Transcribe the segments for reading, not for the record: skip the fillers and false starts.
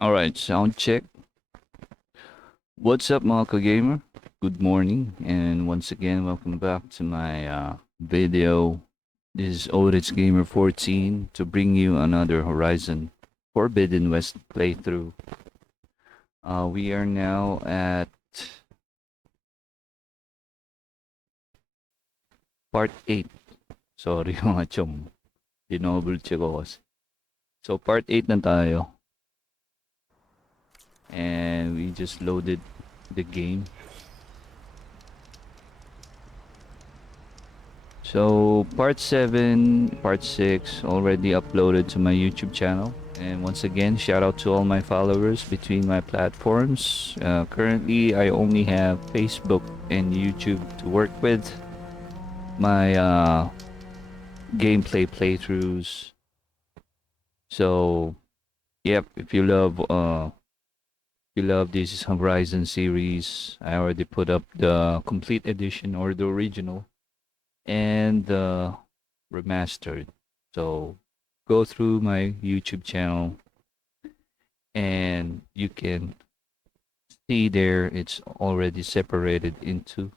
Alright, sound check. What's up mga ka-gamer? Good morning, and once again, welcome back to my video. This is Otis Gamer 14 to bring you another Horizon Forbidden West playthrough. We are now at part 8. Sorry mga chong, dinoble check ko kasi. So part 8 na tayo. And we just loaded the game. So part 7, part 6 already uploaded to my YouTube channel. And once again, shout out to all my followers between my platforms. Currently, I only have Facebook and YouTube to work with. My gameplay playthroughs. So, yep, if you love this Horizon series, I already put up the complete edition or the original and the remastered. So go through my YouTube channel and you can see there it's already separated into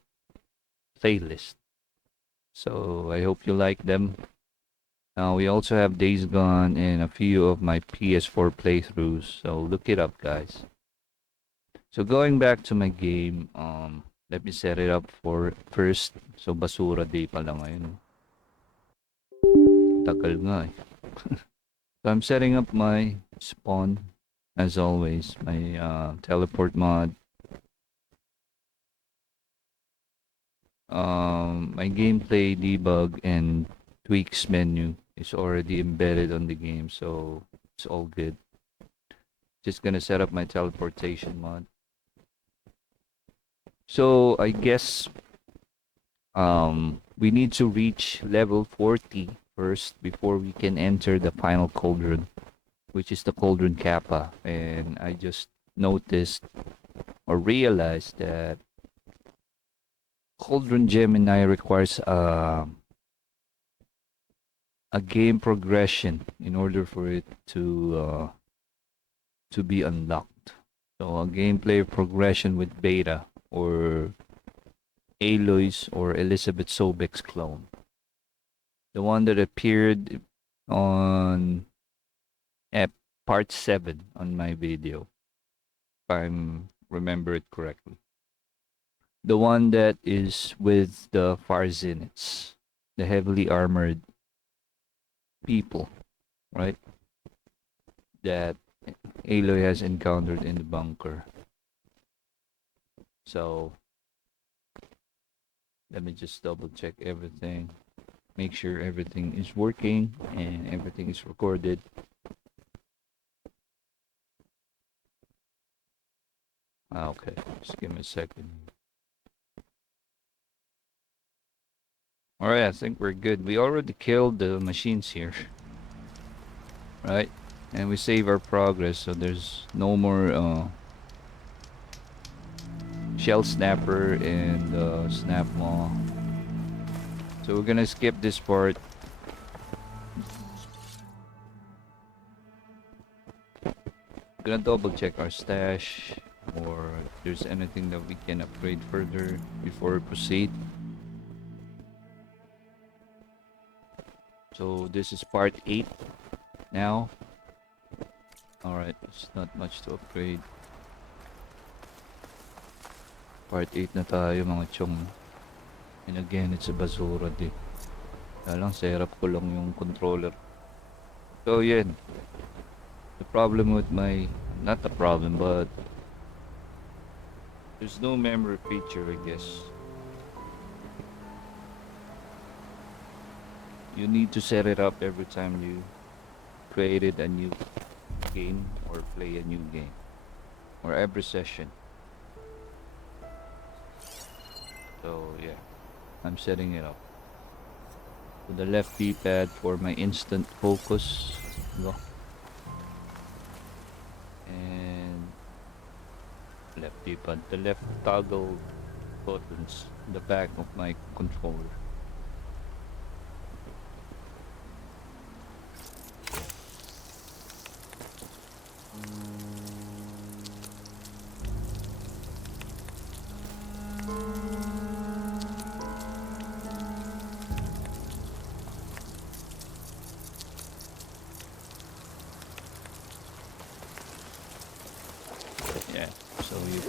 playlist. So I hope you like them. We also have Days Gone and a few of my PS4 playthroughs. So look it up, guys. So going back to my game, let me set it up for first. So basura day pa lang ngayon. Tagal nga eh. So I'm setting up my spawn as always, my teleport mod. My gameplay debug and tweaks menu is already embedded on the game, so it's all good. Just gonna set up my teleportation mod. So I guess we need to reach level 40 first before we can enter the final cauldron, which is the cauldron kappa. And I just noticed or realized that Cauldron Gemini requires a game progression in order for it to be unlocked. So a gameplay progression with beta or Aloy's or Elizabeth Sobek's clone, the one that appeared on part 7 on my video, if I remember it correctly. The one that is with the Farzinids, the heavily armored people, right? That Aloy has encountered in the bunker. So let me just double check everything, make sure everything is working and everything is recorded. Okay, just give me a second. Alright, I think we're good. We already killed the machines here, right? And we save our progress, so there's no more shell snapper and snap maw. So we're gonna skip this part. Gonna double check our stash or if there's anything that we can upgrade further before we proceed. So this is part 8 now. Alright, it's not much to upgrade. Part 8 na tayo mga chong. And again, it's a basura di. Kaya lang, serap ko lang yung controller. So yan. The problem with my... Not the problem, but... There's no memory feature, I guess. You need to set it up every time you created a new game or play a new game. Or every session. So yeah, I'm setting it up. So the left D-pad for my instant focus. Go. And left D-pad, the left toggle buttons, the back of my controller.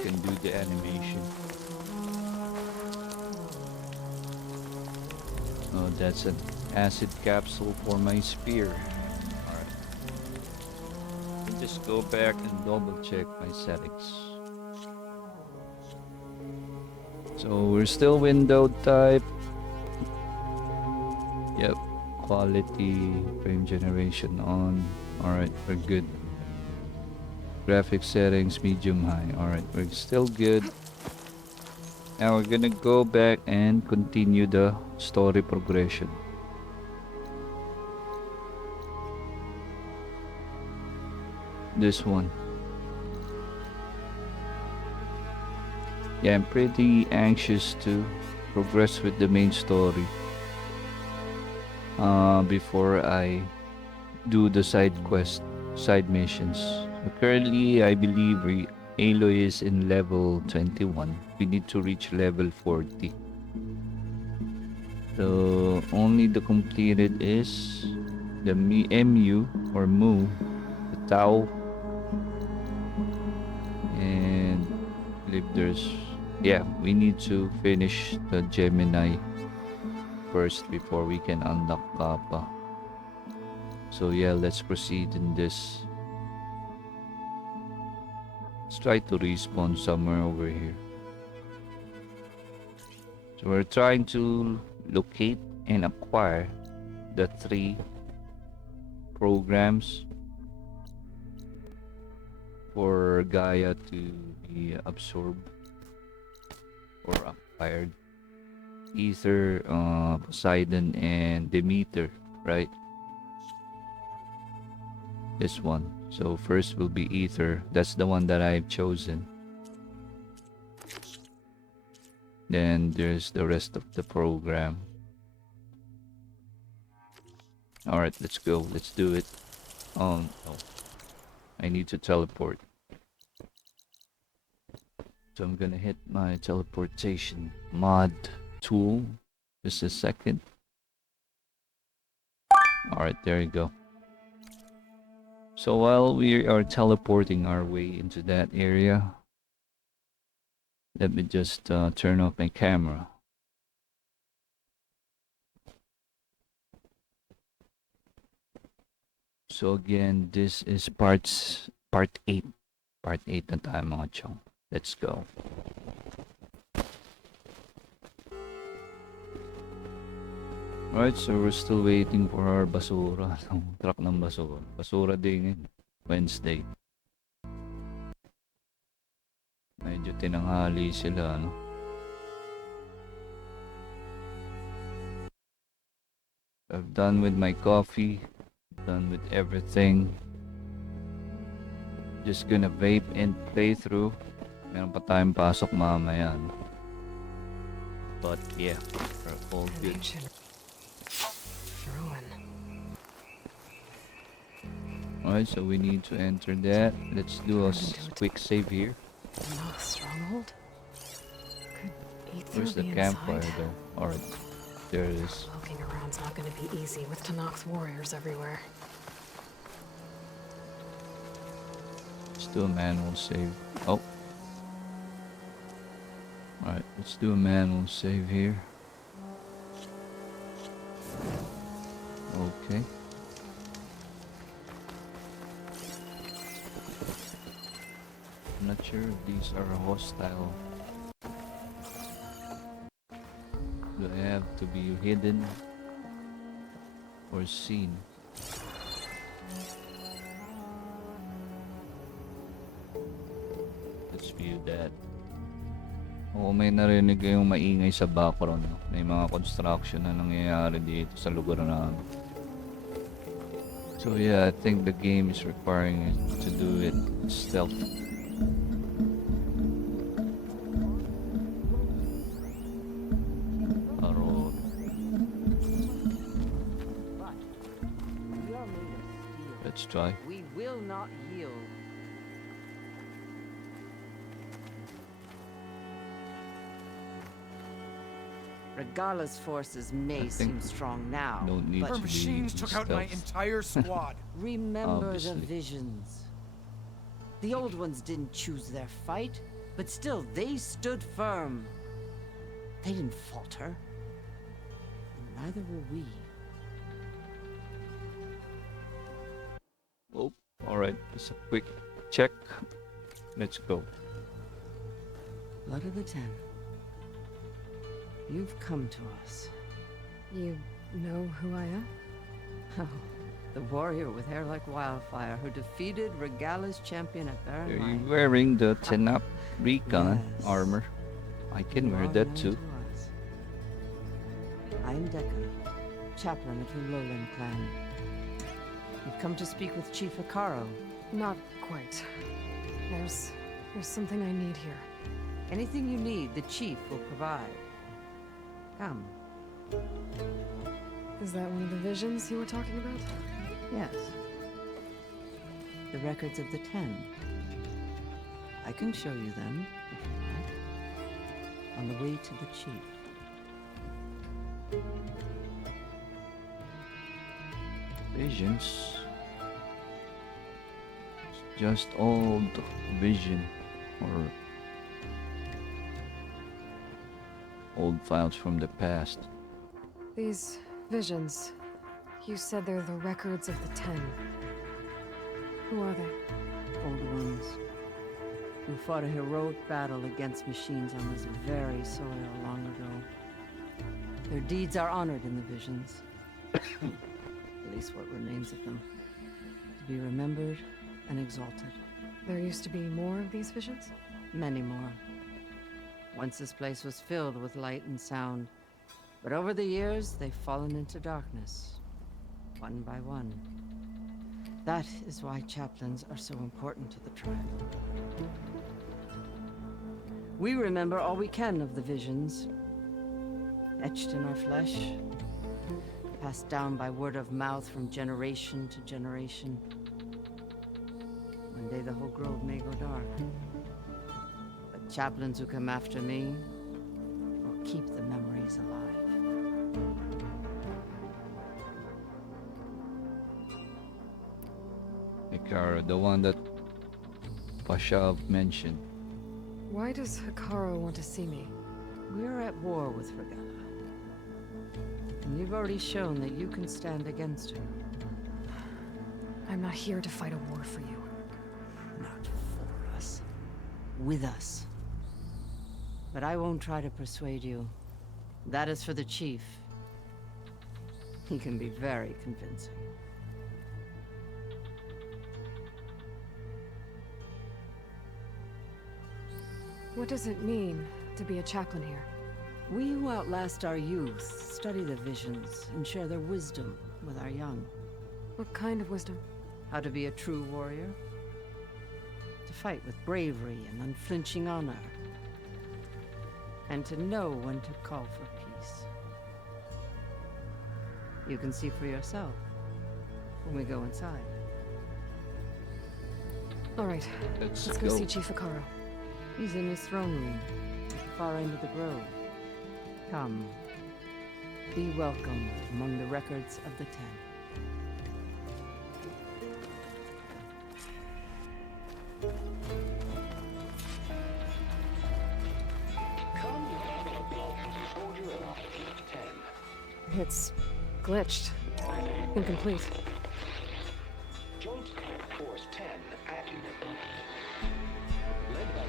can do the animation. Oh, that's an acid capsule for my spear. Alright. Just go back and double check my settings. So we're still window type. Yep. Quality, frame generation on. Alright, we're good. Graphic settings, medium high. Alright, we're still good. Now we're gonna go back and continue the story progression. This one. Yeah, I'm pretty anxious to progress with the main story before I do the side missions. So currently, I believe Aloy is in level 21. We need to reach level 40. So only the completed is the MU or Mu, the Tau, and I believe there's, yeah, we need to finish the Gemini first before we can unlock Kappa. So yeah, let's proceed in this. Let's try to respawn somewhere over here. So we're trying to locate and acquire the 3 programs for Gaia to be absorbed or acquired. Ether, Poseidon, and Demeter, right? This one. So first will be Ether. That's the one that I've chosen. Then there's the rest of the program. Alright, let's go. Let's do it. Oh no. I need to teleport. So I'm gonna hit my teleportation mod tool. Just a second. Alright, there you go. So while we are teleporting our way into that area, let me just turn off my camera. So again, this is part 8. Part 8 na tayo mga chong. Let's go. Alright, so we're still waiting for our basura. Truck ng basura. Basura din ngayon. Wednesday. Medyo tinanghali sila, no? I've done with my coffee. Done with everything. Just gonna vape and play through. Meron pa tayong pasok mamaya, no? But yeah, we're all good. Alright, so we need to enter that. Let's do a quick save here. Stronghold? Where's the campfire though? Alright, there it is. Walking around's not gonna be easy with Tenakth's warriors everywhere. Let's do a manual save. Oh. Alright, let's do a manual save here. Okay. I'm not sure if these are hostile. Do I have to be hidden or seen? Let's view that. Oo, may narinig kayong maingay sa background. No? May mga construction na nangyayari dito sa lugar namin. So yeah, I think the game is requiring it to do it stealth. Let's try. We will not yield. Regala's forces may seem strong now, Don't need but to Her machines took out my entire squad. remember Obviously. the visions. The old ones didn't choose their fight. But still, they stood firm. They didn't falter. And neither will we. Oh, alright, just a quick check. Let's go. Blood of the Ten. You've come to us. You know who I am? Oh, the warrior with hair like wildfire who defeated Regala's champion at Are Barren you Mine. wearing the Tenakth recon Yes. armor? I can You wear are that known too. to us. I am Deca, chaplain of the Lowland clan. You've come to speak with Chief Akaro. Not quite. There's something I need here. Anything you need, the chief will provide. Come. Is that one of the visions you were talking about? Yes. The records of the Ten. I can show you them, if you like. On the way to the chief. Visions. It's just old vision or old files from the past. These visions. You said they're the records of the Ten. Who are they? Old ones. Who fought a heroic battle against machines on this very soil long ago. Their deeds are honored in the visions. At least what remains of them. To be remembered and exalted. There used to be more of these visions? Many more. Once this place was filled with light and sound. But over the years, they've fallen into darkness. One by one. That is why chaplains are so important to the tribe. We remember all we can of the visions. Etched in our flesh. Passed down by word of mouth from generation to generation. One day the whole grove may go dark. But chaplains who come after me will keep the memories alive. Ikara, the one that Pashav mentioned. Why does Hikaru want to see me? We're at war with Regala. And you've already shown that you can stand against her. I'm not here to fight a war for you. Not for us. With us. But I won't try to persuade you. That is for the chief. He can be very convincing. What does it mean to be a chaplain here? We who outlast our youth study the visions and share their wisdom with our young. What kind of wisdom? How to be a true warrior. To fight with bravery and unflinching honor. And to know when to call for peace. You can see for yourself when we go inside. All right, Let's let's go see Chief Akaro. He's in his throne room, at the far end of the grove. Come. Be welcome among the records of the Ten. It's glitched. Incomplete. Joint Force 10 active. Led by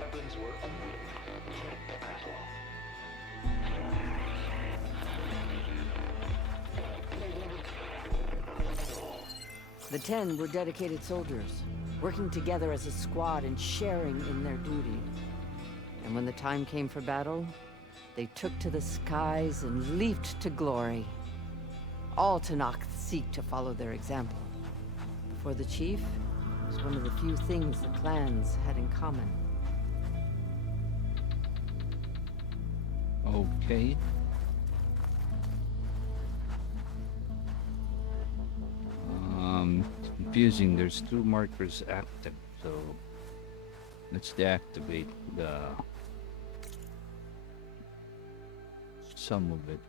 weapons were unwritten. Battle. The Ten were dedicated soldiers, working together as a squad and sharing in their duty. And when the time came for battle, they took to the skies and leaped to glory. All Tenakth seek to follow their example. For the chief, it was one of the few things the clans had in common. Okay. It's confusing. There's two markers active, so let's deactivate some of it.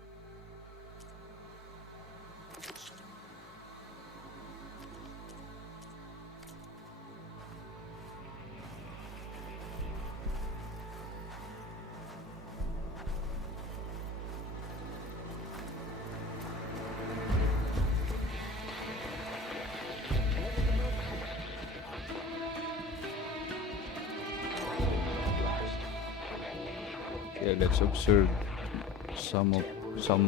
let's observe some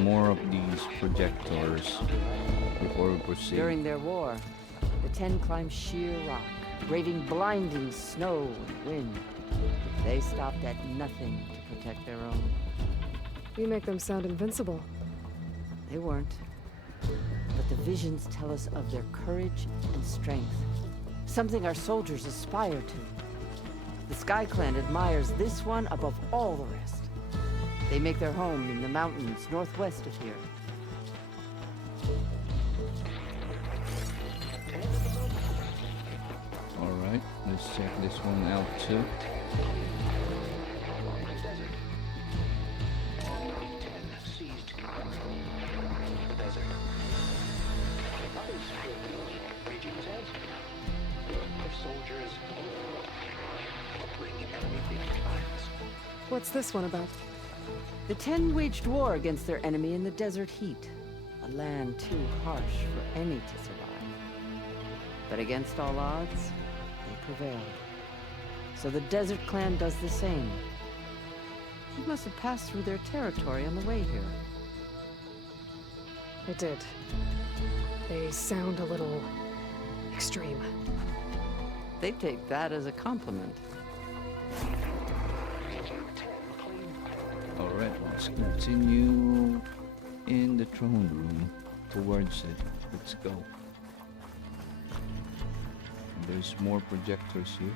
more of these projectors before we proceed. During their war, the Ten climbed sheer rock, braving blinding snow and wind. They stopped at nothing to protect their own. You make them sound invincible. They weren't. But the visions tell us of their courage and strength. Something our soldiers aspire to. The Sky Clan admires this one above all the rest. They make their home in the mountains northwest of here. Alright, let's check this one out too. Seized control of the desert. Others feel the raging sands. Their soldiers bring enemy defiance. What's this one about? The Ten waged war against their enemy in the desert heat. A land too harsh for any to survive. But against all odds, they prevailed. So the Desert Clan does the same. You must have passed through their territory on the way here. I did. They sound a little extreme. They take that as a compliment. Alright, let's continue in the throne room towards it. Let's go. There's more projectors here.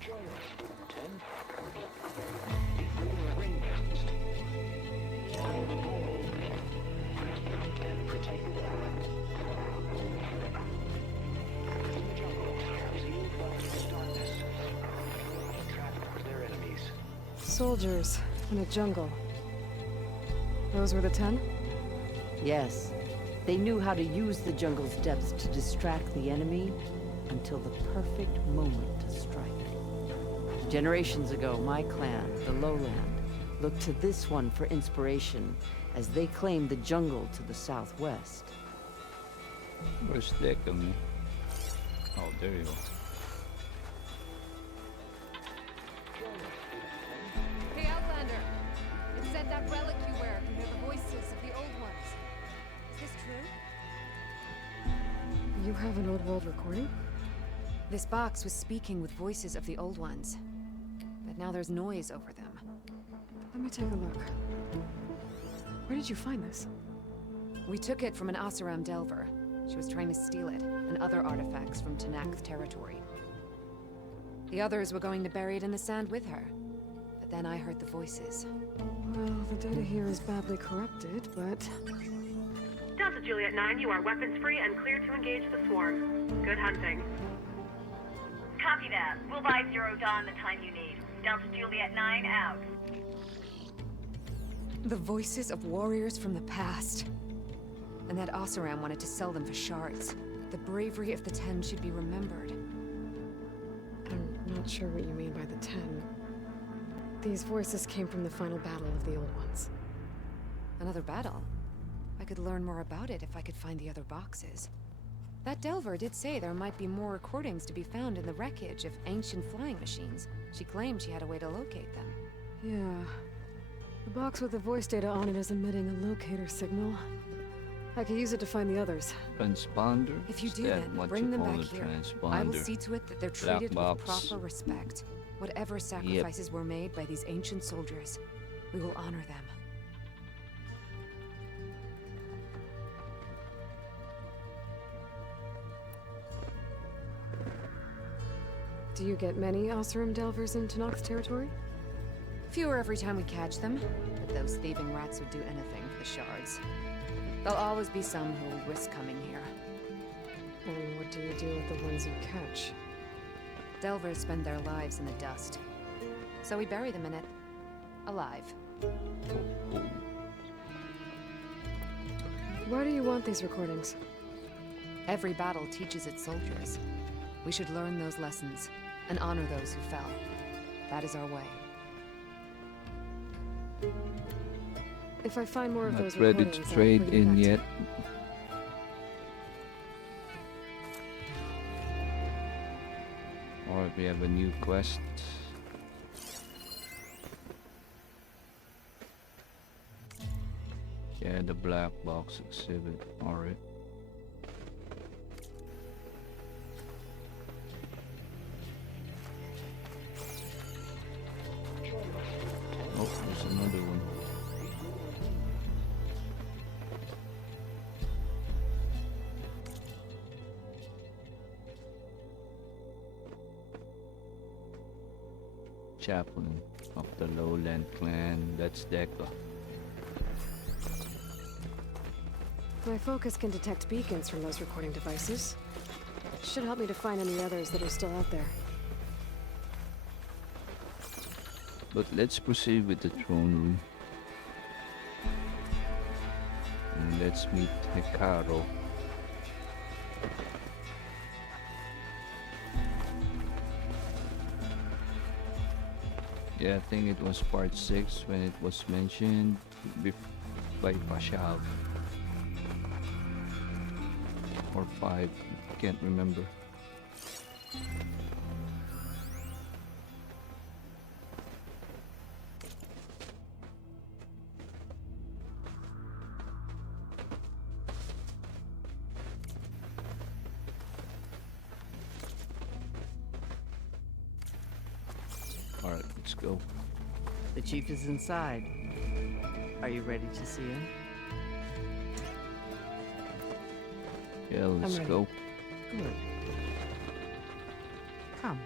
Join us, Student 10. Defeat the ring beast. And protect the land. In the jungle, sealed by the darkness. Trap their enemies. Soldiers in a jungle. Those were the 10? Yes, they knew how to use the jungle's depths to distract the enemy until the perfect moment to strike. Generations ago, my clan, the Lowland, looked to this one for inspiration as they claimed the jungle to the southwest. Where's Dekami? Oh, there you go. Hey, Outlander! It said that relic you wear can hear the voices of the old ones. Is this true? You have an old world recording? This box was speaking with voices of the old ones. But now there's noise over them. Let me take a look. Where did you find this? We took it from an Oseram Delver. She was trying to steal it, and other artifacts from Tenakth territory. The others were going to bury it in the sand with her. But then I heard the voices. Well, the data here is badly corrupted, but... Delta Juliet 9, you are weapons free and clear to engage the swarm. Good hunting. Copy that. We'll buy Zero Dawn the time you need. Delta Juliet 9 out. The voices of warriors from the past. And that Oseram wanted to sell them for shards. The bravery of the 10 should be remembered. I'm not sure what you mean by the 10. These voices came from the final battle of the old ones. Another battle? I could learn more about it if I could find the other boxes. That Delver did say there might be more recordings to be found in the wreckage of ancient flying machines. She claimed she had a way to locate them. Yeah. The box with the voice data on it is emitting a locator signal. I could use it to find the others. Transponder? If you Is do that that, what bring you them call back a here. I will transponder? see to it that they're treated with box. proper respect. Whatever sacrifices were made by these ancient soldiers, we will honor them. Do you get many Oseram Delvers in Tenakth territory? Fewer every time we catch them, but those thieving rats would do anything for the shards. There'll always be some who will risk coming here. And what do you do with the ones you catch? Delvers spend their lives in the dust. So we bury them in it. Alive. Why do you want these recordings? Every battle teaches its soldiers. We should learn those lessons and honor those who fell. That is our way. If I find more of those Not ready recordings, to I'll trade bring them in back to yet. We have a new quest. Yeah, the black box exhibit. Alright. Oh, there's another one. Chaplain of the Lowland clan. That's Deca. My focus can detect beacons from those recording devices. Should help me to find any others that are still out there. But let's proceed with the throne room. And let's meet Hikaru. Yeah, I think it was part 6 when it was mentioned by Pashav. Or 5, can't remember. Alright, let's go. The chief is inside. Are you ready to see him? Yeah, let's ready. go. Good. Come.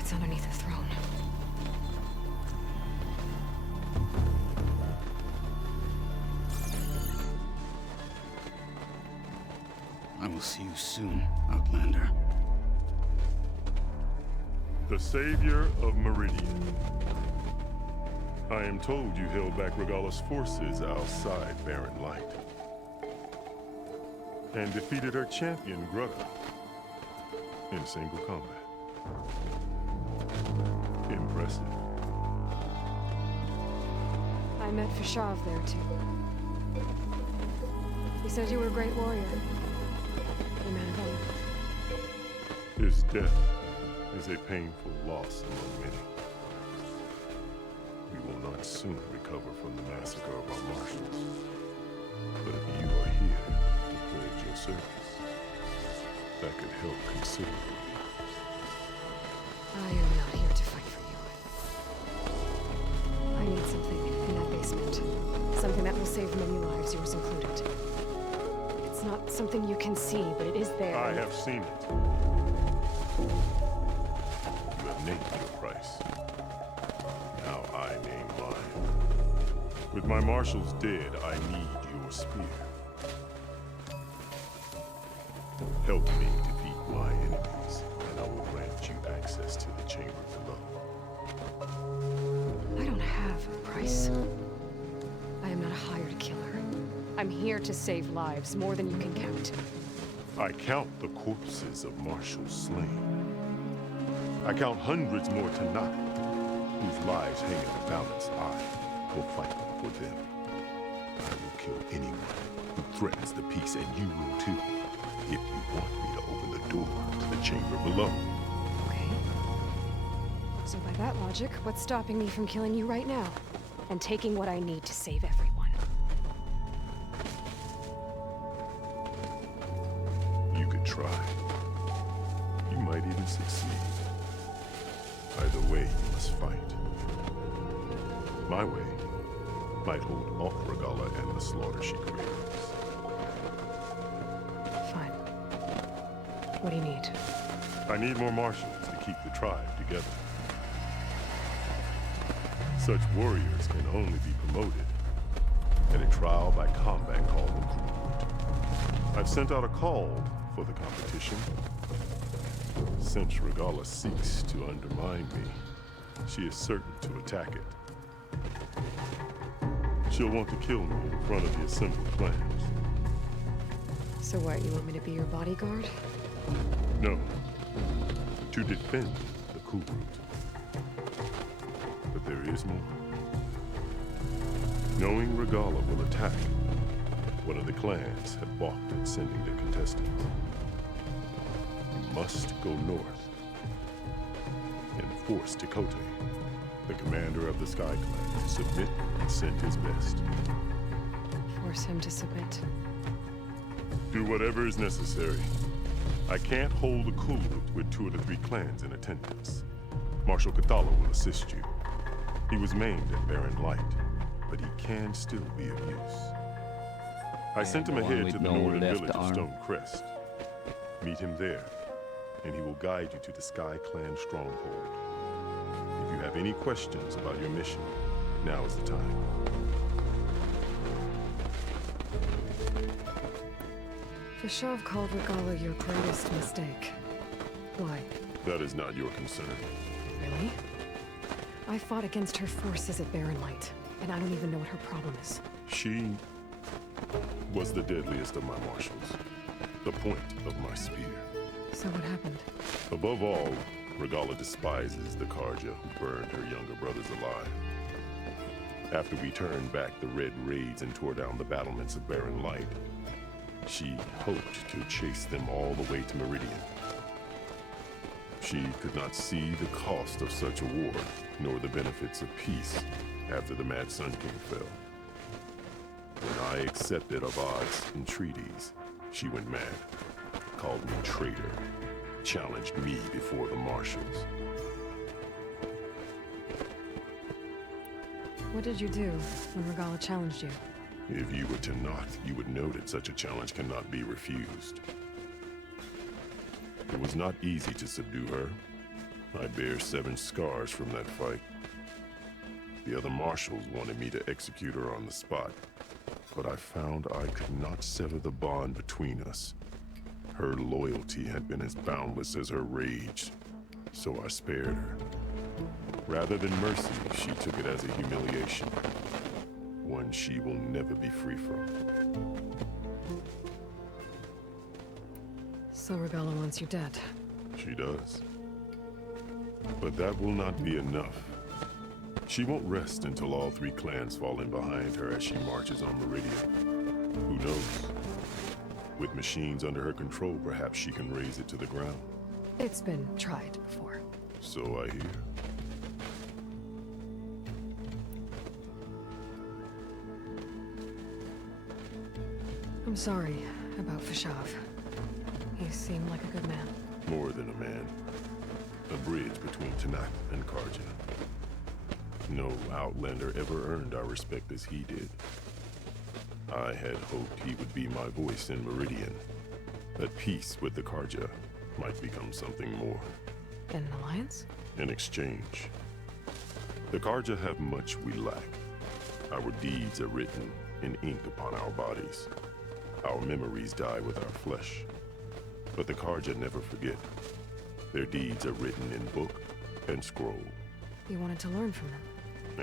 It's underneath the throne. I will see you soon, Outlander. The savior of Meridian. I am told you held back Regala's forces outside Barren Light. And defeated her champion, Grutta, in single combat. Impressive. I met Fashav there too. He said you were a great warrior. A man of honor. His death is a painful loss among many. We will not soon recover from the massacre of our marshals. But if you are here to pledge your service, that could help considerably. I am not here to fight for you. I need something in that basement. Something that will save many lives, yours included. It's not something you can see, but it is there. I have seen it. You have named your price. Now I name mine. With my marshals dead, I need your spear. Help me defeat my enemies, and I will grant you access to the chamber below. I don't have a price. I am not a hired killer. I'm here to save lives, more than you can count. I count the corpses of marshals slain. I count hundreds more Tenakth, whose lives hang in the balance. I will fight for them. I will kill anyone who threatens the peace, and you will too, if you want me to open the door to the chamber below. Okay. So by that logic, what's stopping me from killing you right now? And taking what I need to save everyone? You could try. You might even succeed. Either way, you must fight. My way might hold off Regala and the slaughter she creates. Fine. What do you need? I need more marshals to keep the tribe together. Such warriors can only be promoted at a trial by combat called recruitment. I've sent out a call for the competition, Since Regala seeks to undermine me, she is certain to attack it. She'll want to kill me in front of the assembled clans. So what, you want me to be your bodyguard? No. To defend the cool route. But there is more. Knowing Regala will attack, one of the clans had balked at sending their contestants. You must go north and force Tekote, the commander of the Sky Clan, to submit and send his best. Force him to submit. Do whatever is necessary. I can't hold a cool route with 2 of the 3 clans in attendance. Marshal Cathala will assist you. He was maimed at Barren Light, but he can still be of use. I sent him the one ahead with to the no northern left village of arm. Stone Crest. Meet him there, and he will guide you to the Sky Clan stronghold. If you have any questions about your mission, now is the time. Fashav called Regala your greatest mistake. Why? That is not your concern. Really? I fought against her forces at Barren Light, and I don't even know what her problem is. She was the deadliest of my marshals, the point of my spear. So what happened? Above all, Regala despises the Karja who burned her younger brothers alive. After we turned back the Red Raids and tore down the battlements of Barren Light, she hoped to chase them all the way to Meridian. She could not see the cost of such a war, nor the benefits of peace after the Mad Sun King fell. When I accepted Avad's entreaties, she went mad, called me traitor, challenged me before the marshals. What did you do when Regala challenged you? If you were Tenakth, you would know that such a challenge cannot be refused. It was not easy to subdue her. I bear 7 scars from that fight. The other marshals wanted me to execute her on the spot, but I found I could not sever the bond between us. Her loyalty had been as boundless as her rage, so I spared her. Rather than mercy, she took it as a humiliation. One she will never be free from. So Regala wants you dead. She does. But that will not be enough. She won't rest until all 3 clans fall in behind her as she marches on Meridian. Who knows? With machines under her control, perhaps she can raise it to the ground. It's been tried before. So I hear. I'm sorry about Fashav. He seemed like a good man. More than a man. A bridge between Tenakth and Karja. No Outlander ever earned our respect as he did. I had hoped he would be my voice in Meridian. That peace with the Karja might become something more. An alliance? In exchange. The Karja have much we lack. Our deeds are written in ink upon our bodies. Our memories die with our flesh. But the Karja never forget. Their deeds are written in book and scroll. You wanted to learn from them.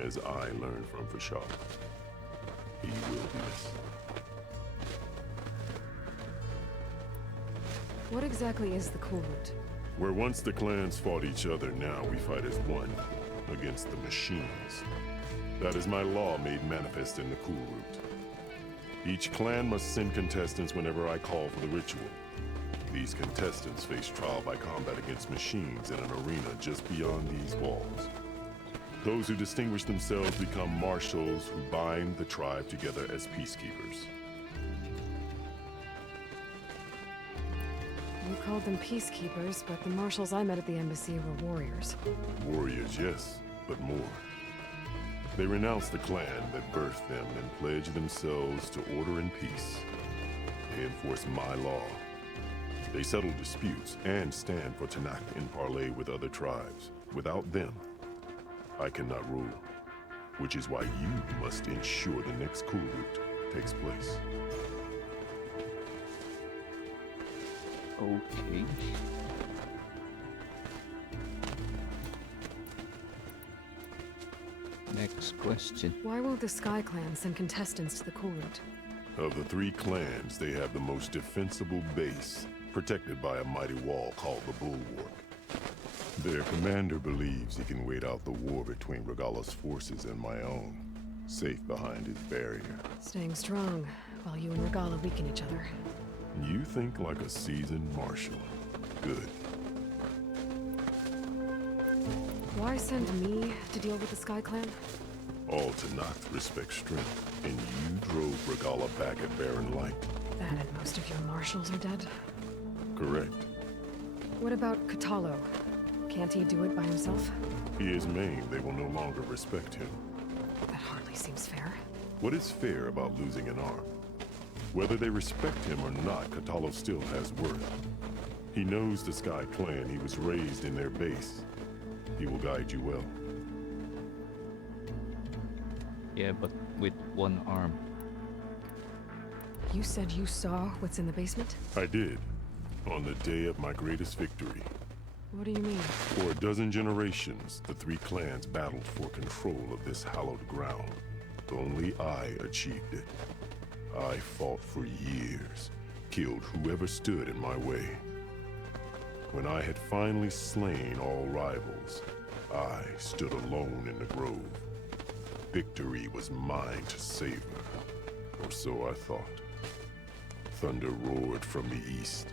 As I learned from Fashav. He will be missed. What exactly is the Cool Route? Where once the clans fought each other, now we fight as one against the machines. That is my law made manifest in the Cool Route. Each clan must send contestants whenever I call for the ritual. These contestants face trial by combat against machines in an arena just beyond these walls. Those who distinguish themselves become marshals who bind the tribe together as peacekeepers. You called them peacekeepers, but the marshals I met at the embassy were warriors. Warriors, yes, but more. They renounce the clan that birthed them and pledge themselves to order and peace. They enforce my law. They settle disputes and stand for Tenakth in parley with other tribes. Without them, I cannot rule, which is why you must ensure the next Cool Route takes place. Okay. Next question. Why won't the Sky Clan send contestants to the cool route? Of the 3 clans, they have the most defensible base, protected by a mighty wall called the Bulwark. Their commander believes he can wait out the war between Regala's forces and my own, safe behind his barrier. Staying strong, while you and Regala weaken each other. You think like a seasoned marshal. Good. Why send me to deal with the Sky Clan? All Tenakth respect strength, and you drove Regala back at Barren Light. That and most of your marshals are dead? Correct. What about Katalo? Can't he do it by himself? He is maimed. They will no longer respect him. That hardly seems fair. What is fair about losing an arm? Whether they respect him or not, Katalo still has worth. He knows the Sky Clan. He was raised in their base. He will guide you well. Yeah, but with 1 arm. You said you saw what's in the basement? I did. On the day of my greatest victory. What do you mean? For a dozen generations, the 3 clans battled for control of this hallowed ground. Only I achieved it. I fought for years, killed whoever stood in my way. When I had finally slain all rivals, I stood alone in the grove. Victory was mine to savor, or so I thought. Thunder roared from the east,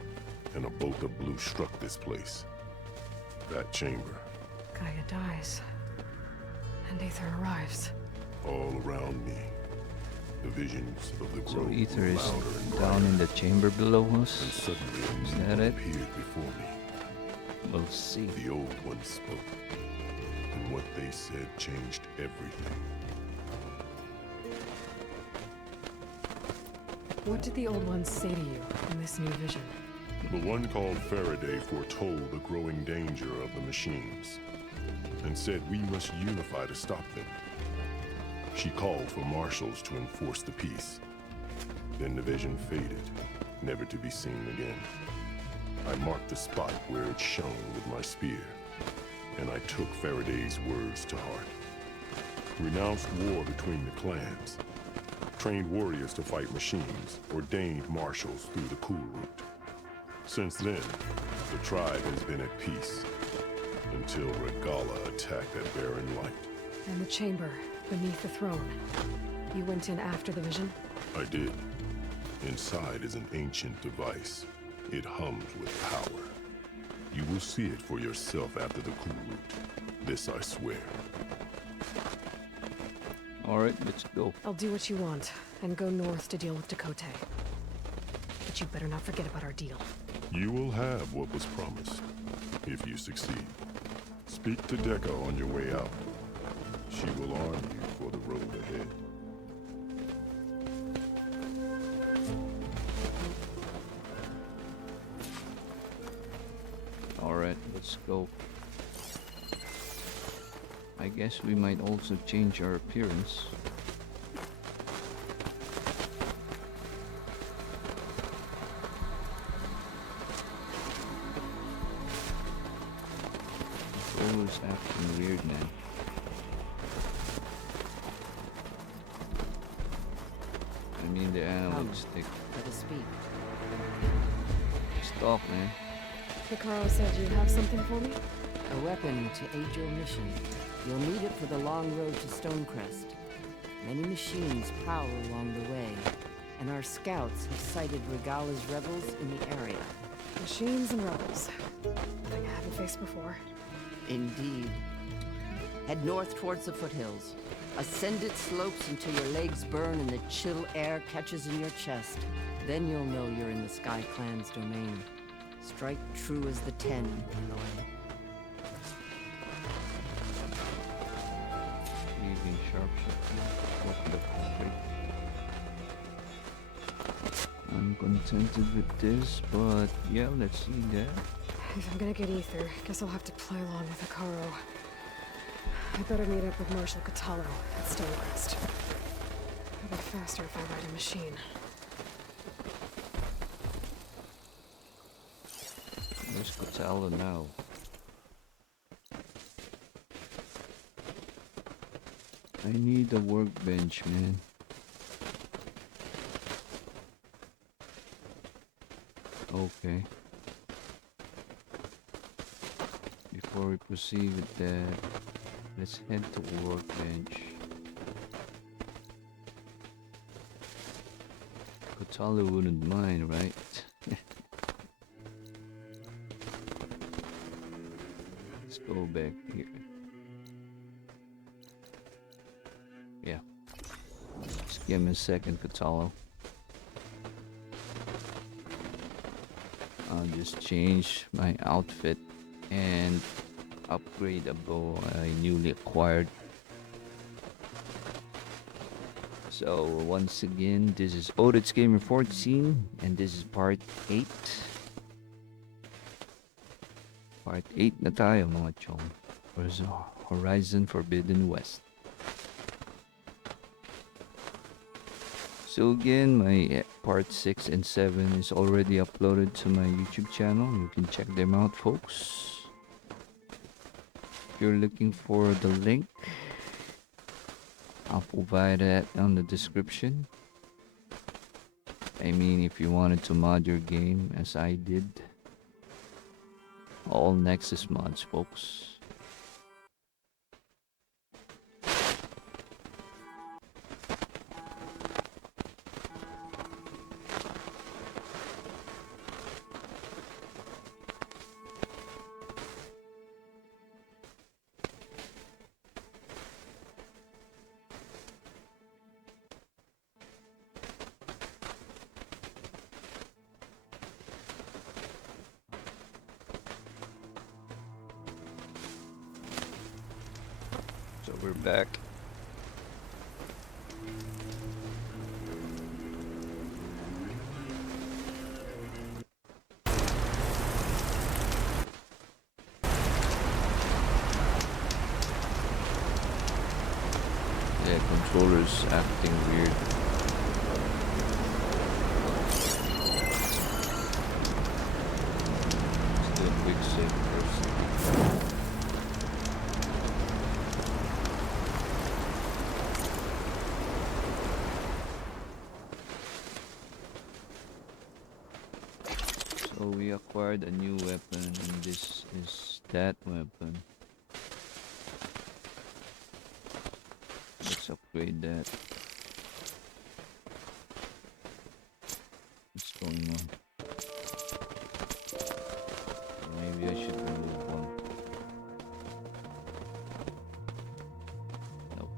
and a bolt of blue struck this place. That chamber. Gaia dies, and Aether arrives. All around me, the visions of the So grove Aether grew is louder and down in brighter, the chamber below and us. suddenly a Is new that one it? appeared before me. We'll see. The old one spoke, and what they said changed everything. What did the Old Ones say to you in this new vision? The one called Faraday foretold the growing danger of the machines, and said we must unify to stop them. She called for marshals to enforce the peace. Then the vision faded, never to be seen again. I marked the spot where it shone with my spear, and I took Faraday's words to heart. Renounced war between the clans, trained warriors to fight machines, ordained marshals through the cool route. Since then, the tribe has been at peace, until Regala attacked at Barren Light. And the chamber, beneath the throne. You went in after the vision? I did. Inside is an ancient device. It hums with power. You will see it for yourself after the cool route. This I swear. Alright, let's go. I'll do what you want, and go north to deal with Dakota. But you better not forget about our deal. You will have what was promised, if you succeed. Speak to Deca on your way out. She will arm you for the road ahead. Alright, let's go. I guess we might also change our appearance. Always acting weird now. I mean the analog stick. Let us speak. Stop, man. Hikaru said you have something for me? A weapon to aid your mission. You'll need it for the long road to Stonecrest. Many machines prowl along the way, and our scouts have sighted Regala's rebels in the area. Machines and rebels. Nothing I haven't faced before. Indeed. Head north towards the foothills. Ascend its slopes until your legs burn and the chill air catches in your chest. Then you'll know you're in the Sky Clan's domain. Strike true as the 10, Aloy. Using sharpshooter. I'm contented with this, but yeah, let's see that. If I'm gonna get Aether, guess I'll have to play along with Hikaru. I better meet up with Marshal Katalo at Stonecrest. It'll be faster if I ride a machine. Where's Katalo now? I need a workbench, man. Okay. Before we proceed with that, let's head to workbench. Kotalo wouldn't mind, right? Let's go back here. Yeah. Just give me a second, Kotalo. I'll just change my outfit and upgrade a bow I newly acquired. So once again, this is Odets Gamer 14 and this is part 8. Part 8 na tayo mga chong. Horizon Forbidden West. So again, my part 6 and 7 is already uploaded to my YouTube channel. You can check them out, folks. If you're looking for the link, I'll provide that on the description. I mean, if you wanted to mod your game as I did, all Nexus Mods, folks. So we're back. Yeah, controller's acting weird. Still quick save first. So we acquired a new weapon and this is that weapon. Let's upgrade that. What's going on? Maybe I should remove one. Nope.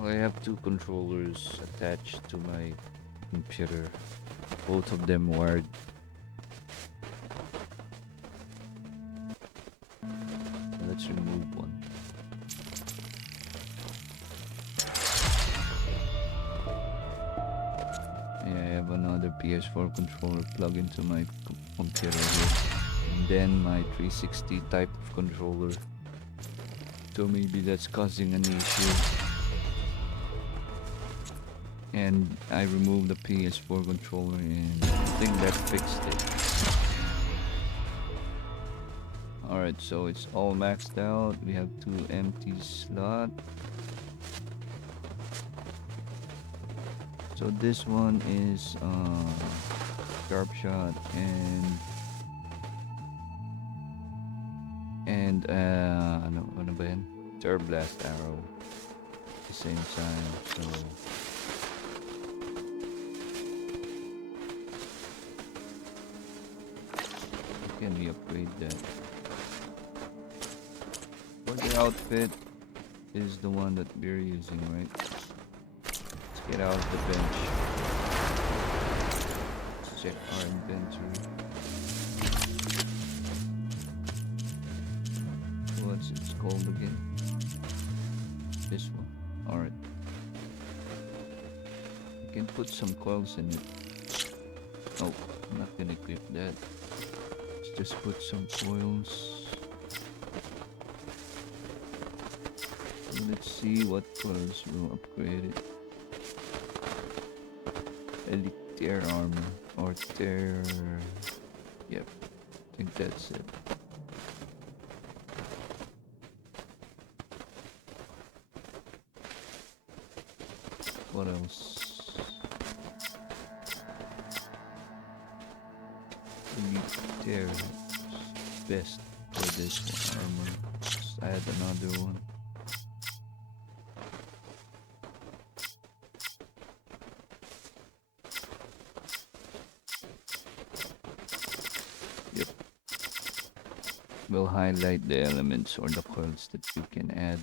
Oh, I have two controllers attached to my computer. Both of them wired. Let's remove one. Yeah, I have another PS4 controller plugged into my computer here. And then my 360 type of controller. So maybe that's causing an issue. And I removed the PS4 controller and I think that fixed it. Alright, so it's all maxed out. We have 2 empty slots. So this one is sharp shot and ano ba yan? Turb blast arrow at the same time. So can we upgrade that? For the outfit is the one that we're using, right? Let's get out of the bench. Let's check our inventory. What's it called again? This one. Alright. You can put some coils in it. Oh, I'm not gonna equip that. Let's just put some coils. Let's see what coils will upgrade it. Elite tear armor or tear. Yep, I think that's it. What else? Militaire best for this one. Armor. Let's add another one. Yep. We'll highlight the elements or the coils that you can add.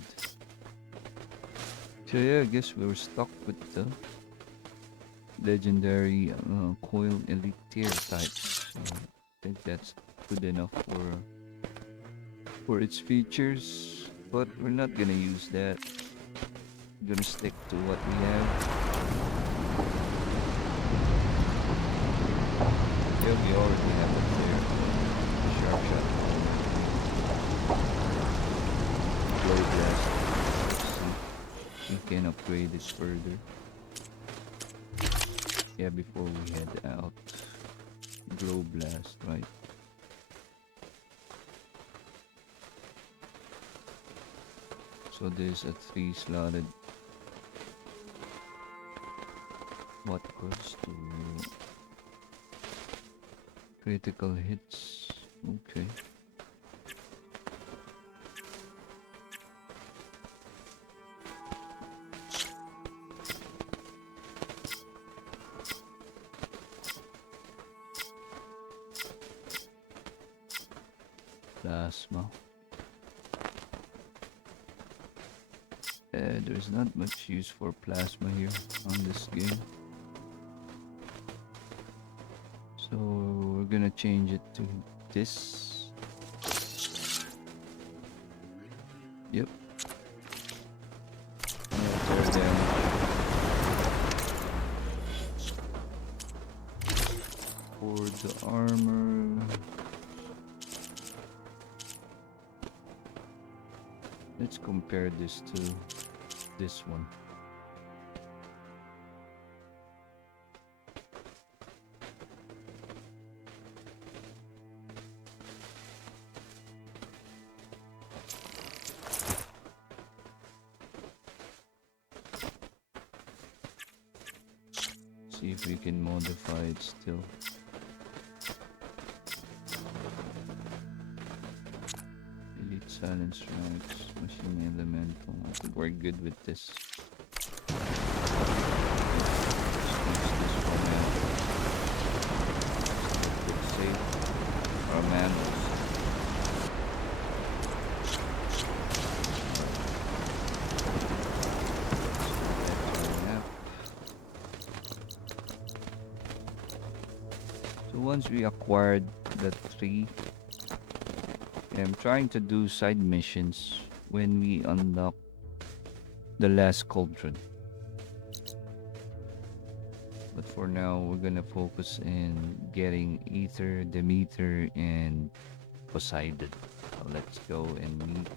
So yeah, I guess we're stuck with the legendary coil elite tier types. So I think that's good enough for its features, but we're not gonna use that. We're gonna stick to what we have. Yeah, we already have it there. Sharp shot. Blow blast. We can upgrade it further. Yeah, before we head out. Glow blast, right? So there's a 3-slotted. What goes to critical hits? Okay. Plasma. There's not much use for plasma here on this game. So we're gonna change it to this. Yep. Military damage. For the armor. Let's compare this to this one. See if we can modify it still. Elite silence ranks, machine elemental. I think we're good with this. Save our manuals. So once we acquired the 3, I'm trying to do side missions when we unlock the last cauldron. But for now, we're gonna focus in getting Ether, Demeter, and Poseidon. So let's go and meet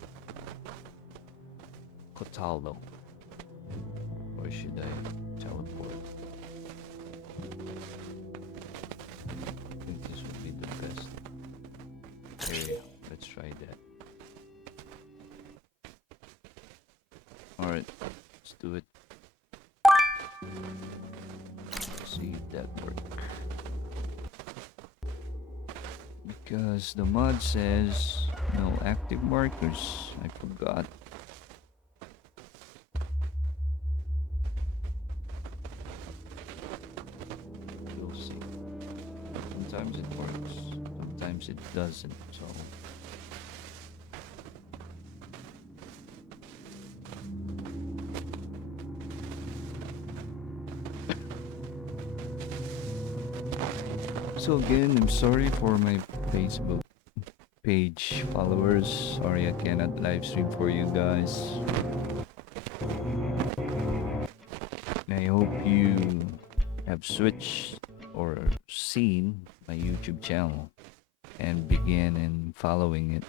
Kotalo. Or should I teleport? I think this would be the best. There, let's try that. Alright, let's do it. See if that works. Because the mod says no active markers. I forgot. We'll see. Sometimes it works, sometimes it doesn't, so again, I'm sorry for my Facebook page followers. Sorry I cannot live stream for you guys. And I hope you have switched or seen my YouTube channel and begin in following it.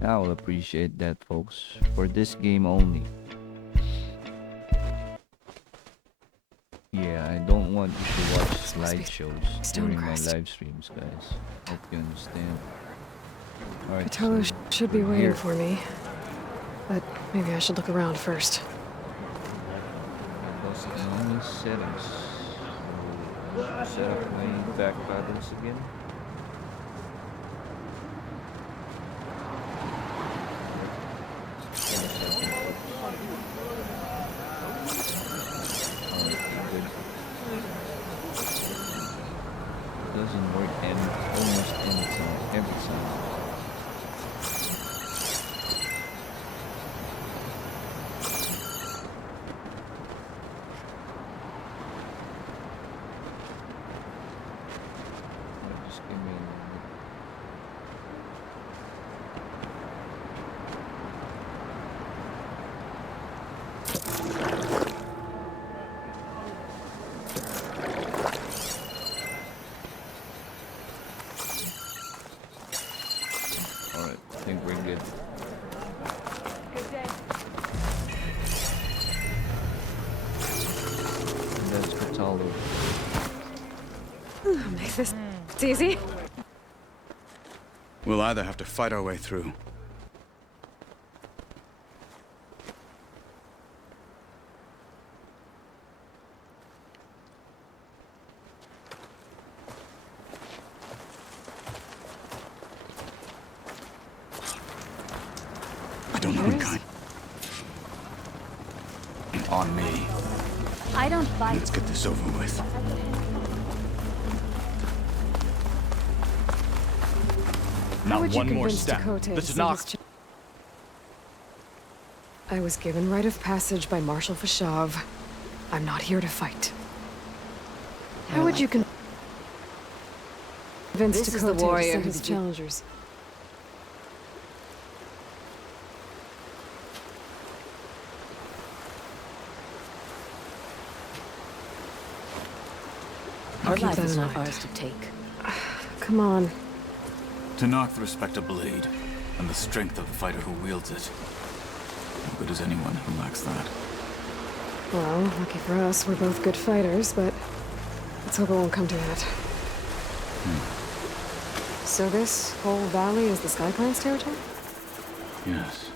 I will appreciate that, folks, for this game only. Yeah, I don't want you to watch slideshows during my live streams, guys. Hope you understand. Alright, Kotalo should be waiting for me, but maybe I should look around first. Was it only settings? So set up my back paddles again. Doesn't work almost any time, every time. Just give me a moment. Alright, I think we're good. Good day. And that's for Talo. Make this easy. We'll either have to fight our way through. I don't know what kind. On me. I don't bite. Let's get this over with. How would you convince Dakota to see his I was given rite of passage by Marshal Fashav. I'm not here to fight. How would you convince This is the Dakota warrior to send who's his challengers? Our keep life that is in not mind. ours to take. Come on. Tenakth respect a blade, and the strength of the fighter who wields it. How good is anyone who lacks that? Well, lucky for us, we're both good fighters, but let's hope it won't come to that. So this whole valley is the Sky Clan's territory? Yes.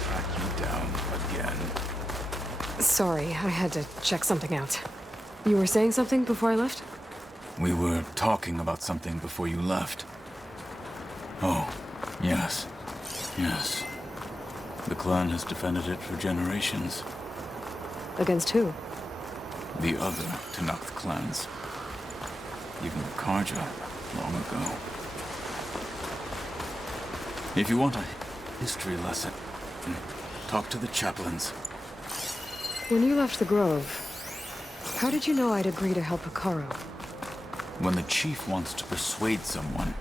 Track you down again. Sorry, I had to check something out. You were saying something before I left? We were talking about something before you left. Oh, yes. Yes. The clan has defended it for generations. Against who? The other Tenakth clans. Even the Karja, long ago. If you want a history lesson, talk to the chaplains. When you left the Grove, how did you know I'd agree to help Hikaru? When the chief wants to persuade someone,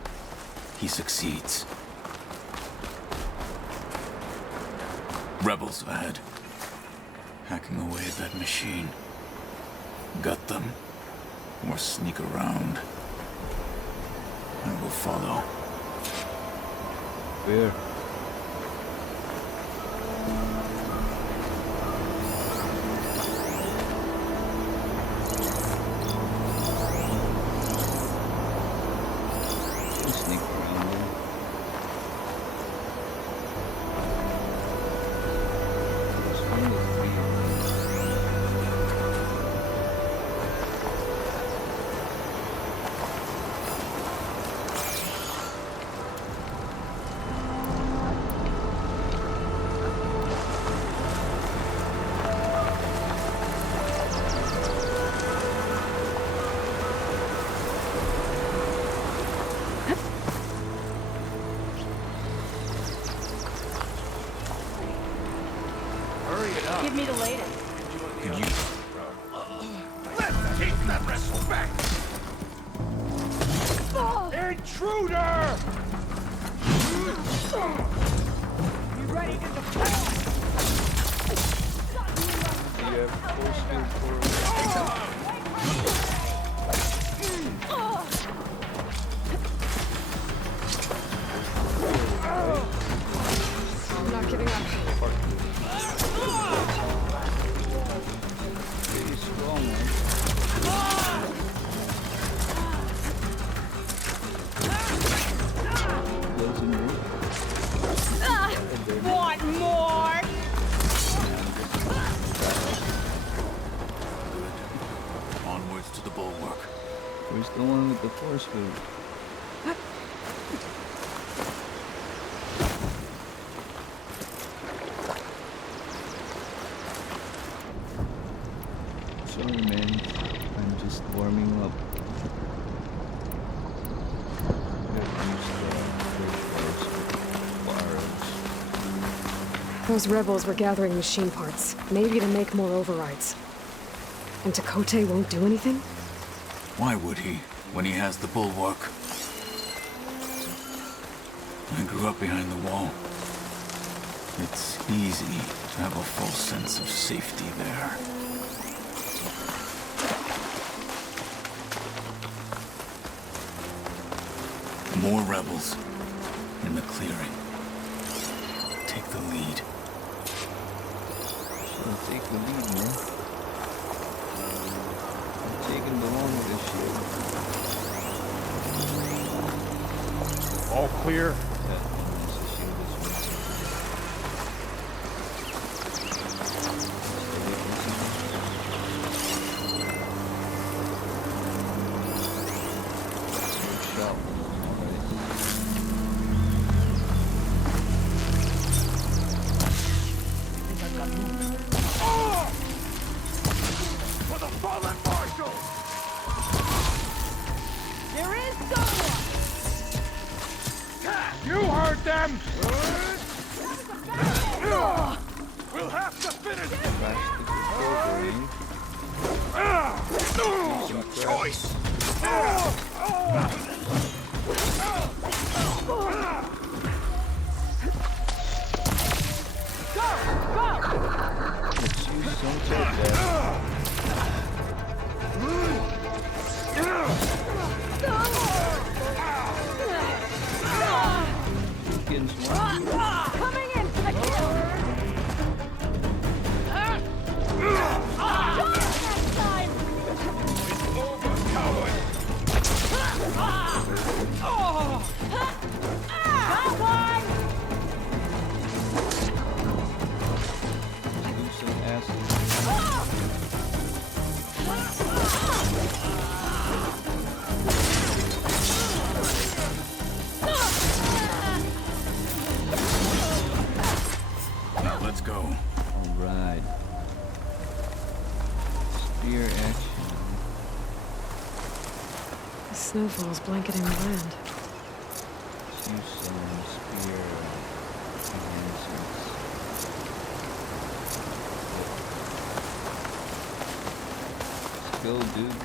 he succeeds. Rebels ahead. Hacking away at that machine. Gut them, or sneak around. I will follow. Where? Sneak around there. There's only three. Give me the latest. Could you... Let's keep the respect! Intruder! You ready to defend? Do you have force field for I'm not giving up. pretty strong, man? Doesn't work. force field. Sorry, man. I'm just warming up. Those rebels were gathering machine parts, maybe to make more overrides. And Tekote won't do anything? Why would he, when he has the bulwark? I grew up behind the wall. It's easy to have a false sense of safety there. More rebels in the clearing. Take the lead. I'll take the lead, man. I'm taking the long with this shit. All clear? For the fallen marshals! There is someone! You heard them! We'll have to finish this! Your choice! Let's use some tape there. Begins one. Coming in for the kill! Next time! Got one! Let's do some acid. Let's go. Alright. Spear action. The snowfall's blanketing the land. Let's use some spear enhancements. Let's go, dude.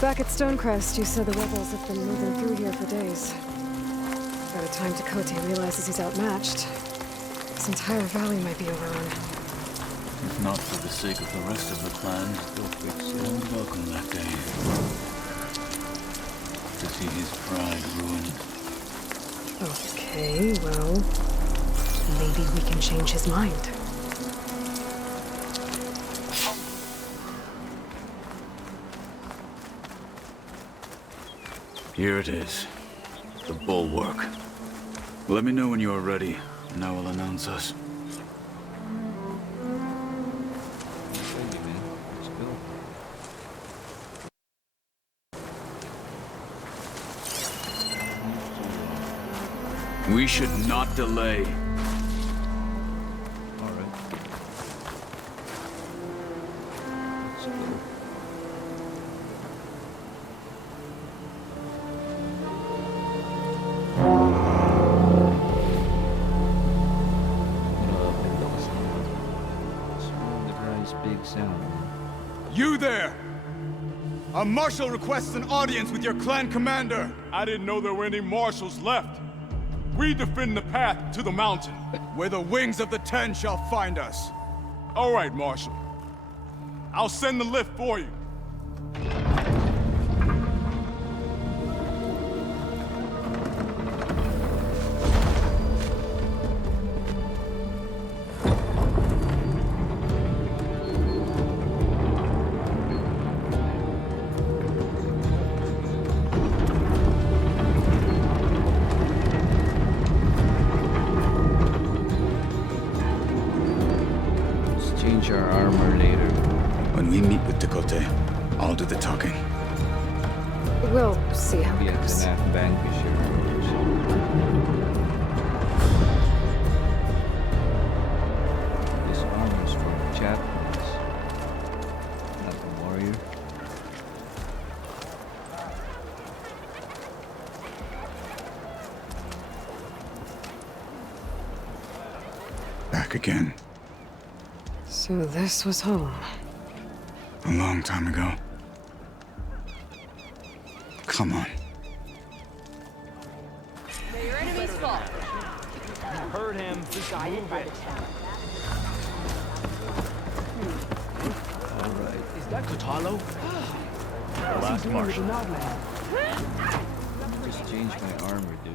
Back at Stonecrest, you said the rebels have been moving through here for days. By the time Tekote realizes he's outmatched, this entire valley might be overrun. If not for the sake of the rest of the clan, he'll welcome that day. To see his pride ruined. Okay, well, maybe we can change his mind. Here it is. The bulwark. Let me know when you are ready, and I will announce us. Ready, man. Let's go. We should not delay. Alright. Let's go. Big sound. You there! A marshal requests an audience with your clan commander. I didn't know there were any marshals left. We defend the path to the mountain. Where the wings of the Ten shall find us. All right, Marshal. I'll send the lift for you. When we meet with Dakota, I'll do the talking. We'll see how it Yeah, goes. Tenakth vanquisher. This armor is from Japanese, not the warrior. Back again. So this was home. A long time ago. Come on. May your enemies fall. Heard him. Guided by the town. Alright. Is that Kotalo? The last Martian. Just changed my armor, dude.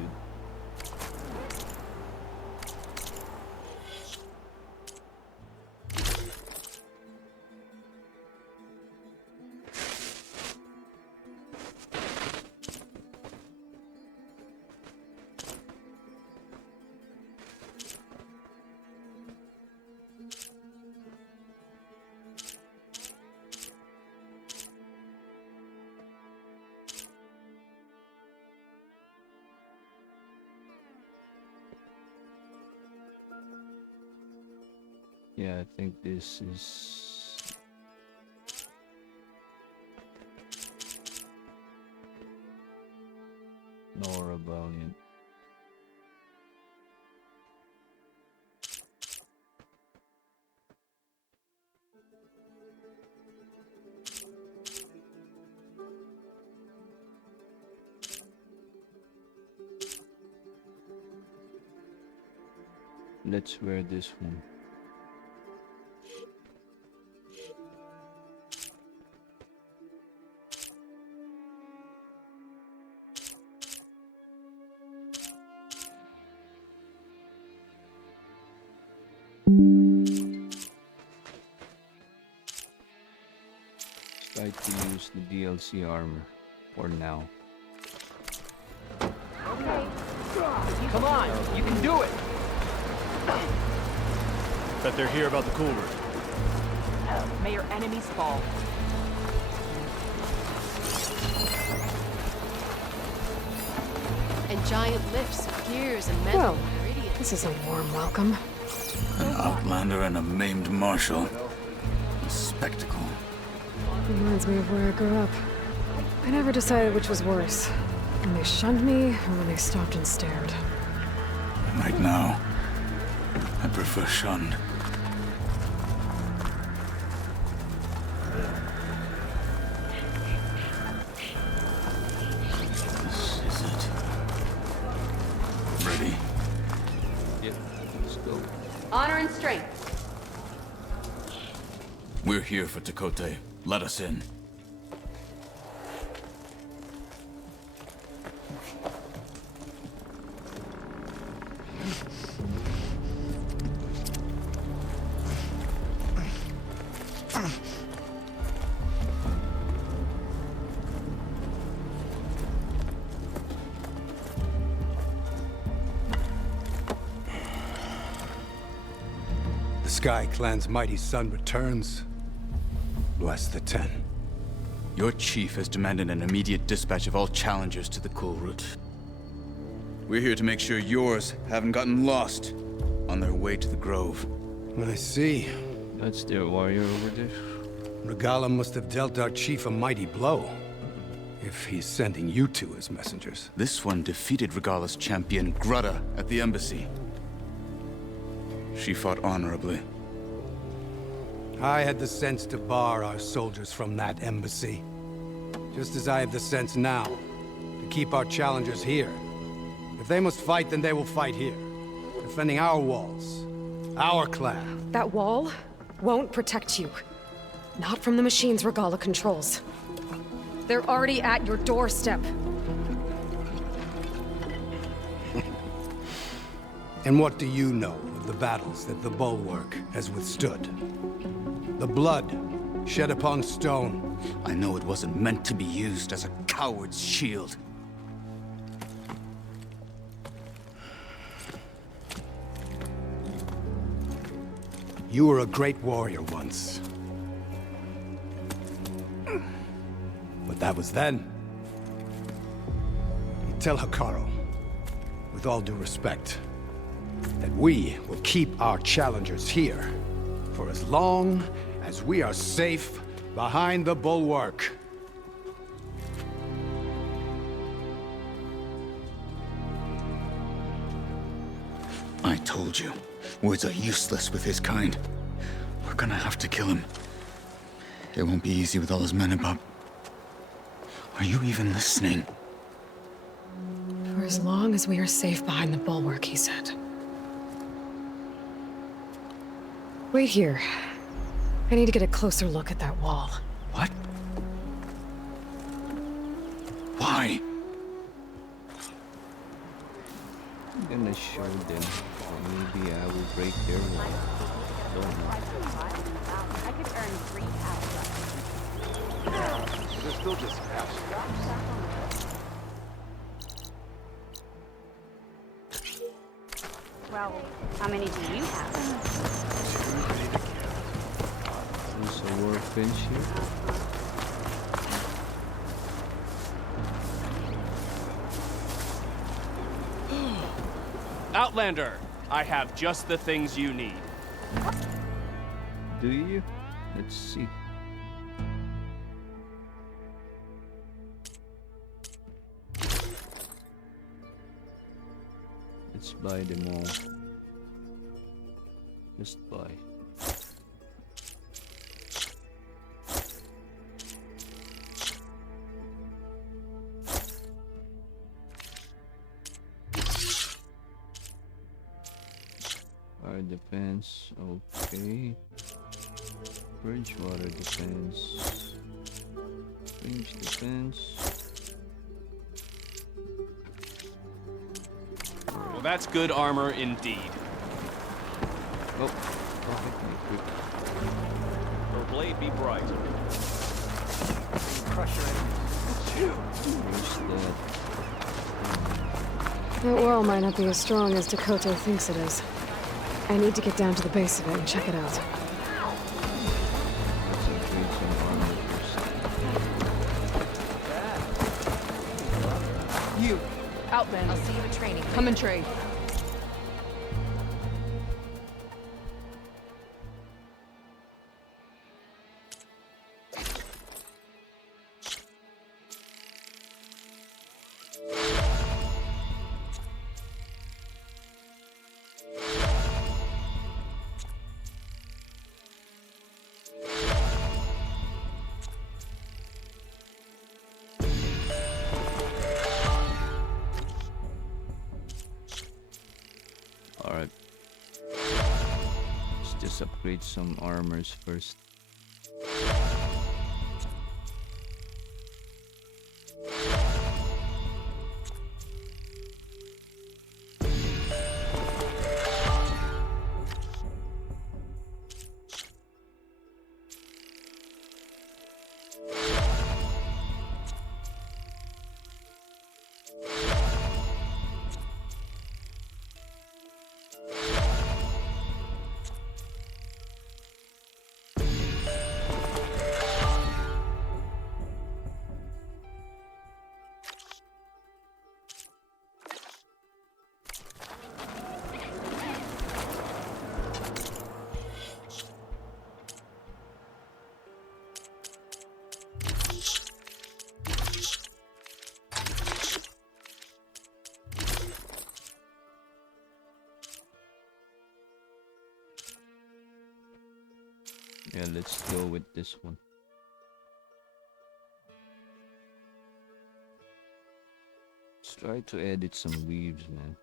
Yeah, I think this is no rebellion. Let's wear this one. Try to use the DLC armor for now. Come on, you can do it. Bet they're here about the cool room. May your enemies fall. And giant lifts, gears, and metal Well, meridians. this is a warm welcome. An outlander and a maimed marshal. A spectacle. Reminds me of where I grew up. I never decided which was worse. When they shunned me, or when they stopped and stared. Right now, I prefer shunned. This is it. Ready? Yep, let's go. Honor and strength. We're here for Dakota. Let us in. The Sky Clan's mighty son returns. Bless the Ten. Your chief has demanded an immediate dispatch of all challengers to the cool route. We're here to make sure yours haven't gotten lost on their way to the Grove. I see. That's their warrior over there. Regala must have dealt our chief a mighty blow. If he's sending you two as messengers. This one defeated Regala's champion, Grutta, at the embassy. She fought honorably. I had the sense to bar our soldiers from that embassy. Just as I have the sense now to keep our challengers here. If they must fight, then they will fight here. Defending our walls. Our clan. That wall won't protect you. Not from the machines Regala controls. They're already at your doorstep. And what do you know of the battles that the Bulwark has withstood? The blood shed upon stone. I know it wasn't meant to be used as a coward's shield. You were a great warrior once. That was then. You tell Hikaru, with all due respect, that we will keep our challengers here for as long as we are safe behind the bulwark. I told you, words are useless with his kind. We're gonna have to kill him. It won't be easy with all his men about. Are you even listening? For as long as we are safe behind the bulwark, he said. Wait here. I need to get a closer look at that wall. What? Why? I'm gonna show them. Or maybe I will break their wall. Don't know. I could earn 3 They're still just Well, how many do you have? There's a workbench here. Outlander, I have just the things you need. Do you? Let's see. Let's buy them all. Just buy. Fire defense, okay. Bridgewater defense. Range defense. Well, that's good armor indeed. Oh, perfect. Her blade be bright. Crush your enemies. Where's that? That wall might not be as strong as Dakota thinks it is. I need to get down to the base of it and check it out. Let's upgrade some armor first. You, Outlander. I'll see you at training. Come and trade. Alright. Let's just upgrade some armors first. Yeah, let's go with this one. Let's try to edit some weaves, man.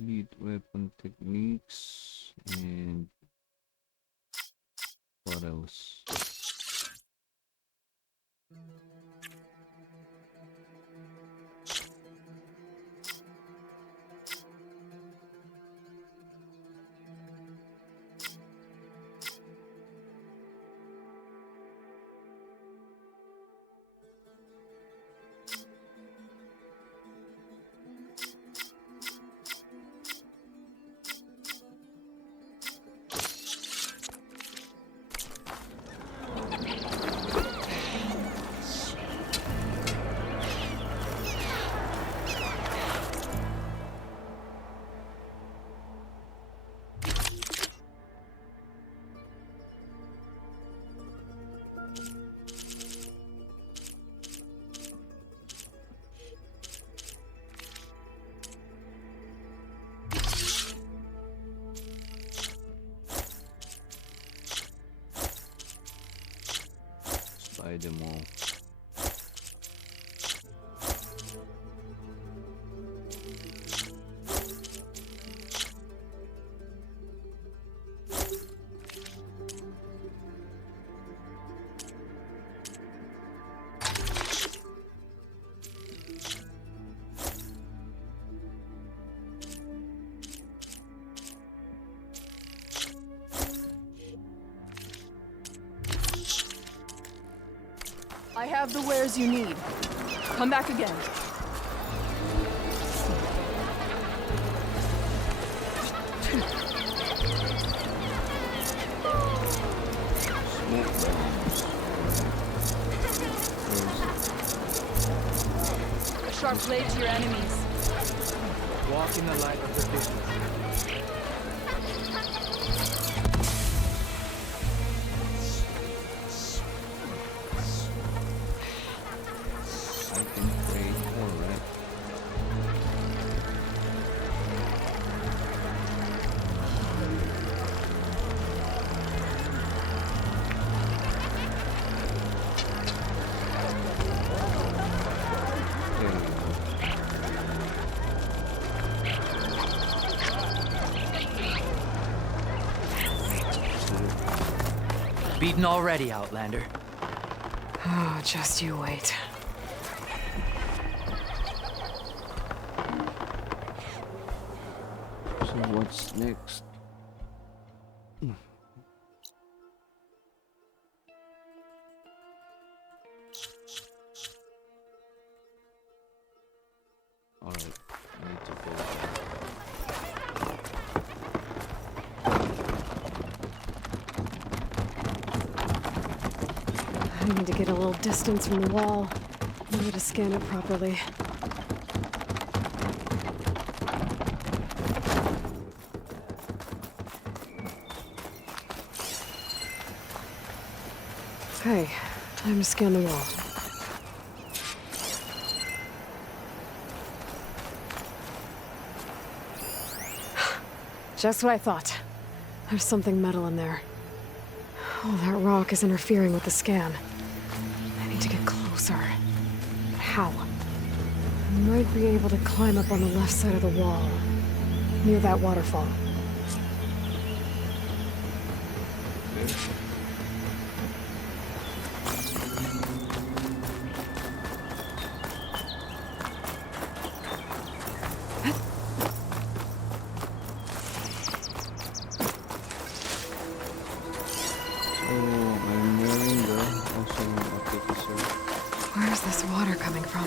Elite weapon techniques and what else? have the wares you need. Come back again. A sharp blade to your enemies. Walk in the light of the vision. I can trade more, right? Beaten already, Outlander. Oh, just you wait. So what's next? Alright, I need to go. I need to get a little distance from the wall. I need to scan it properly. Okay, time to scan the wall. Just what I thought. There's something metal in there. Oh, that rock is interfering with the scan. I need to get closer. But how? I might be able to climb up on the left side of the wall, near that waterfall. Where's this water coming from?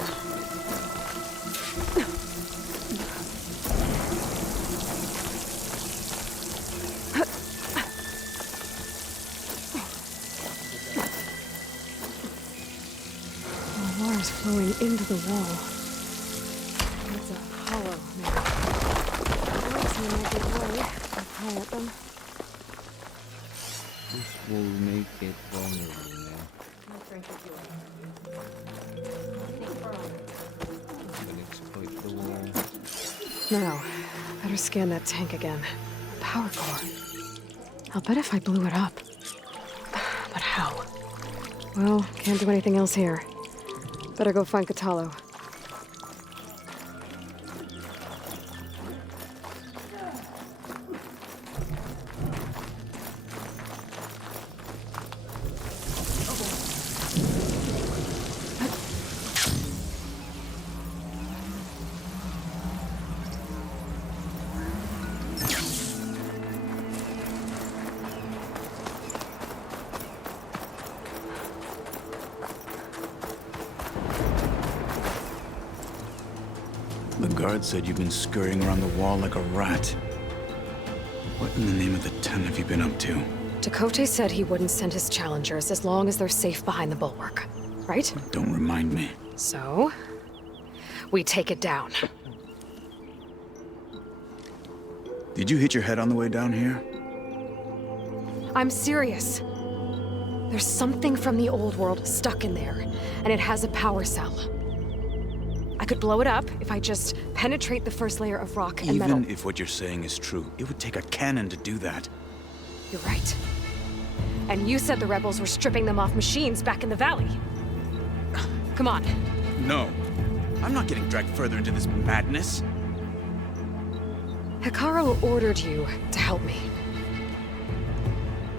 The water's flowing into the wall. It's a hollow now. Lights in a good way. I'll pry at them. This will make it vulnerable now. I'm gonna exploit the wall. Now, better scan that tank again. Power core. I'll bet if I blew it up. But how? Well, can't do anything else here. Better go find Katalo. The guard said you've been scurrying around the wall like a rat. What in the name of the 10 have you been up to? Dakote said he wouldn't send his challengers as long as they're safe behind the bulwark, right? Don't remind me. So, we take it down. Did you hit your head on the way down here? I'm serious. There's something from the old world stuck in there, and it has a power cell. I could blow it up if I just penetrate the first layer of rock and metal. Even if what you're saying is true, it would take a cannon to do that. You're right. And you said the rebels were stripping them off machines back in the valley. Come on. No. I'm not getting dragged further into this madness. Hikaru ordered you to help me.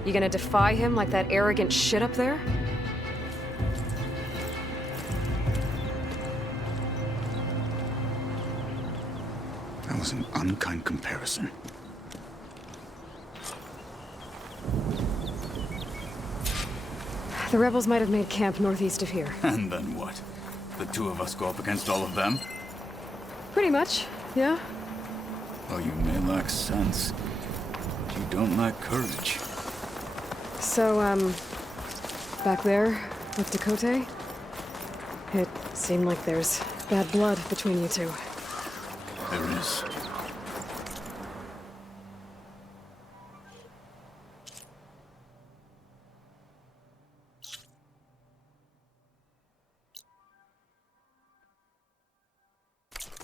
You gonna defy him like that arrogant shit up there? That was an unkind comparison. The rebels might have made camp northeast of here. And then what? The two of us go up against all of them? Pretty much, yeah. Oh, you may lack sense, but you don't lack courage. So, back there with Dakota, it seemed like there's bad blood between you two. There is.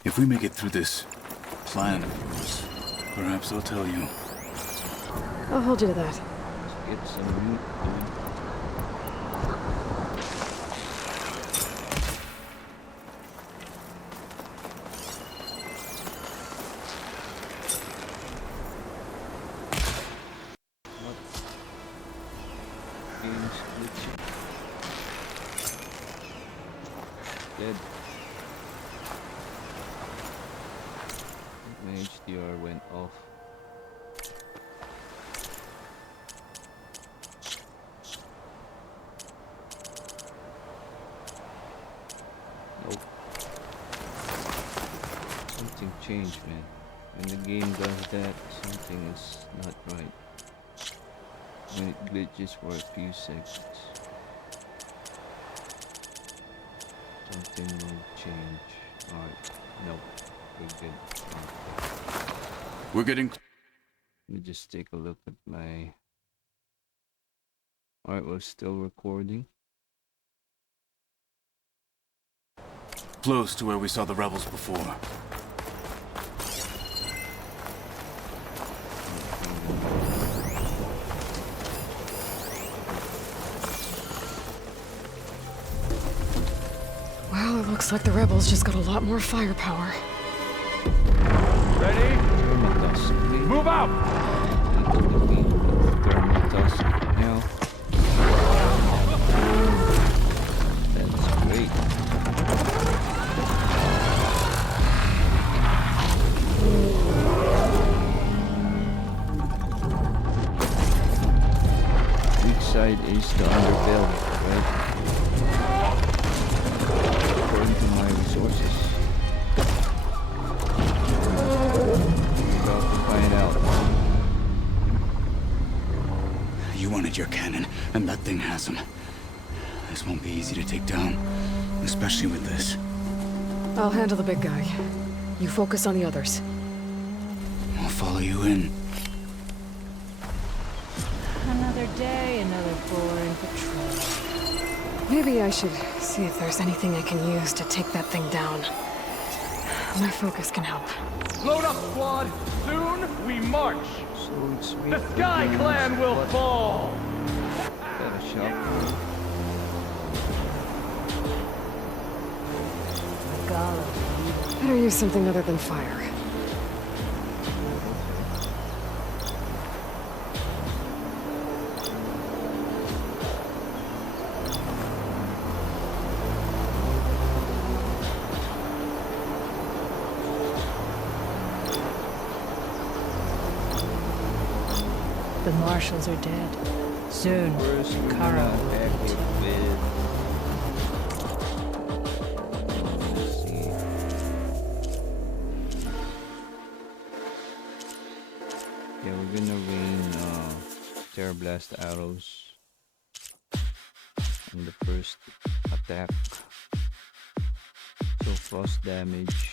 If we make it through this plan of yours, perhaps I'll tell you. I'll hold you to that. Let's get some meat, dude. Game's glitching. Dead. My HDR went off. Nope. Something changed, man. When the game does that, something is not right. When it glitches for a few seconds, something will change. Alright, nope, we're good. We're getting... Let me just take a look at my... Alright, we're still recording. close to where we saw the rebels before. Well, it looks like the rebels just got a lot more firepower. Ready? Move out! Now. That's great. Weak side is the underbelly, right? According to my resources. We're about to find out. You wanted your cannon, and that thing has him. This won't be easy to take down, especially with this. I'll handle the big guy. You focus on the others. I'll follow you in. Another day, another boring patrol. Maybe I should see if there's anything I can use to take that thing down. My focus can help. Load up, squad! Soon we march! The Sky Clan will fall! Got a shot. Better use something other than fire. The marshals are dead. Soon, Kara will too. Yeah, we're gonna rain Terror Blast arrows on the first attack. So frost damage.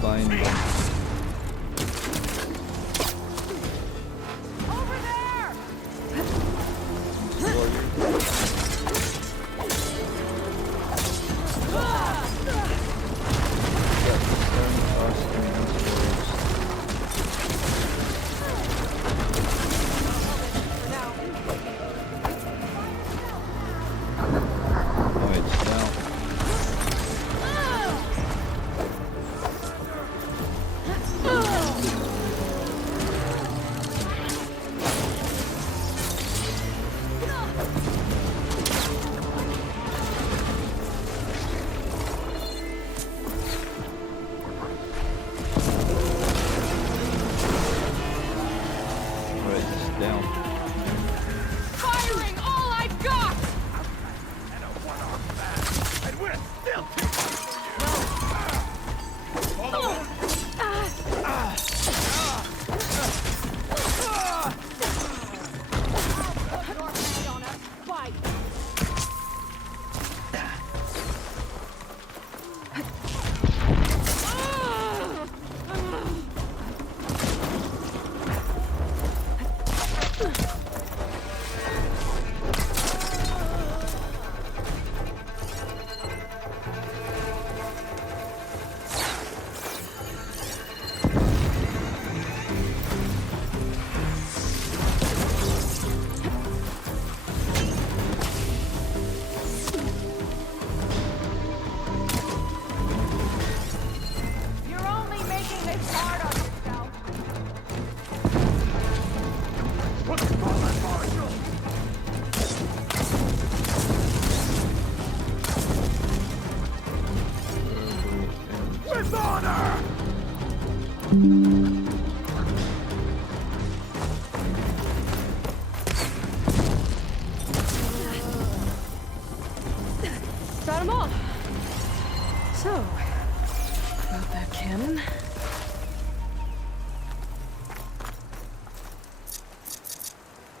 find them. Got them all. So, about that cannon.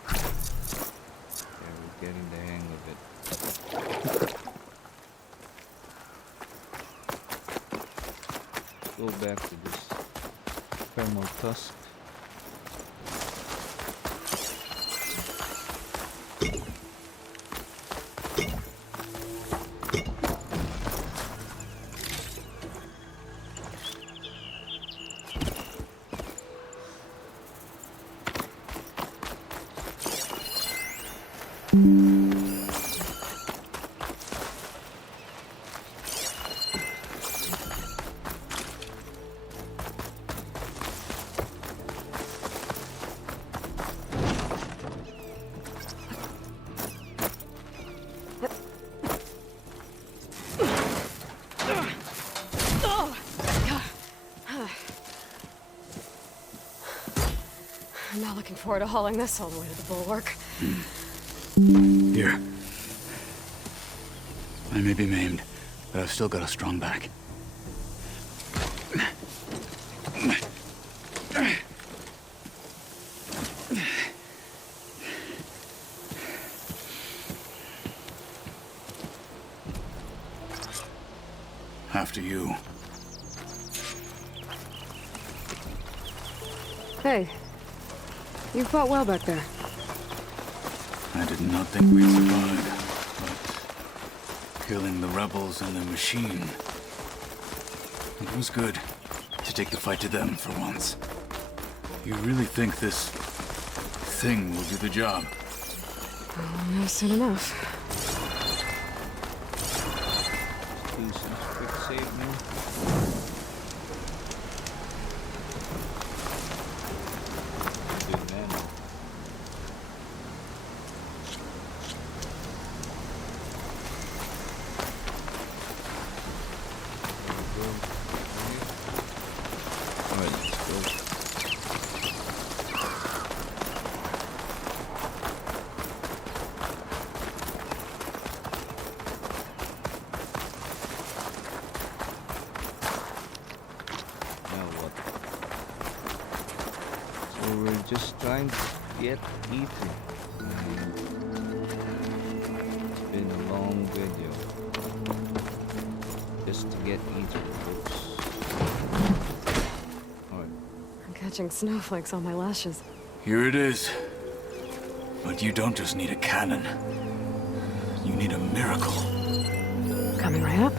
Yeah, we're getting the hang of it. Go back to this thermal tusk. I'm not looking forward to hauling this all the way to the bulwark. Here. I may be maimed, but I've still got a strong back. After you. Hey, you fought well back there. I did not think we'd survive, but killing the rebels and the machine, it was good to take the fight to them for once. You really think this thing will do the job? I'll know soon enough. Do some quick save now. Just trying to get Ethan. It's been a long video. Just to get Ethan, folks. catching snowflakes on my lashes. Here it is. But you don't just need a cannon. You need a miracle. Coming right up.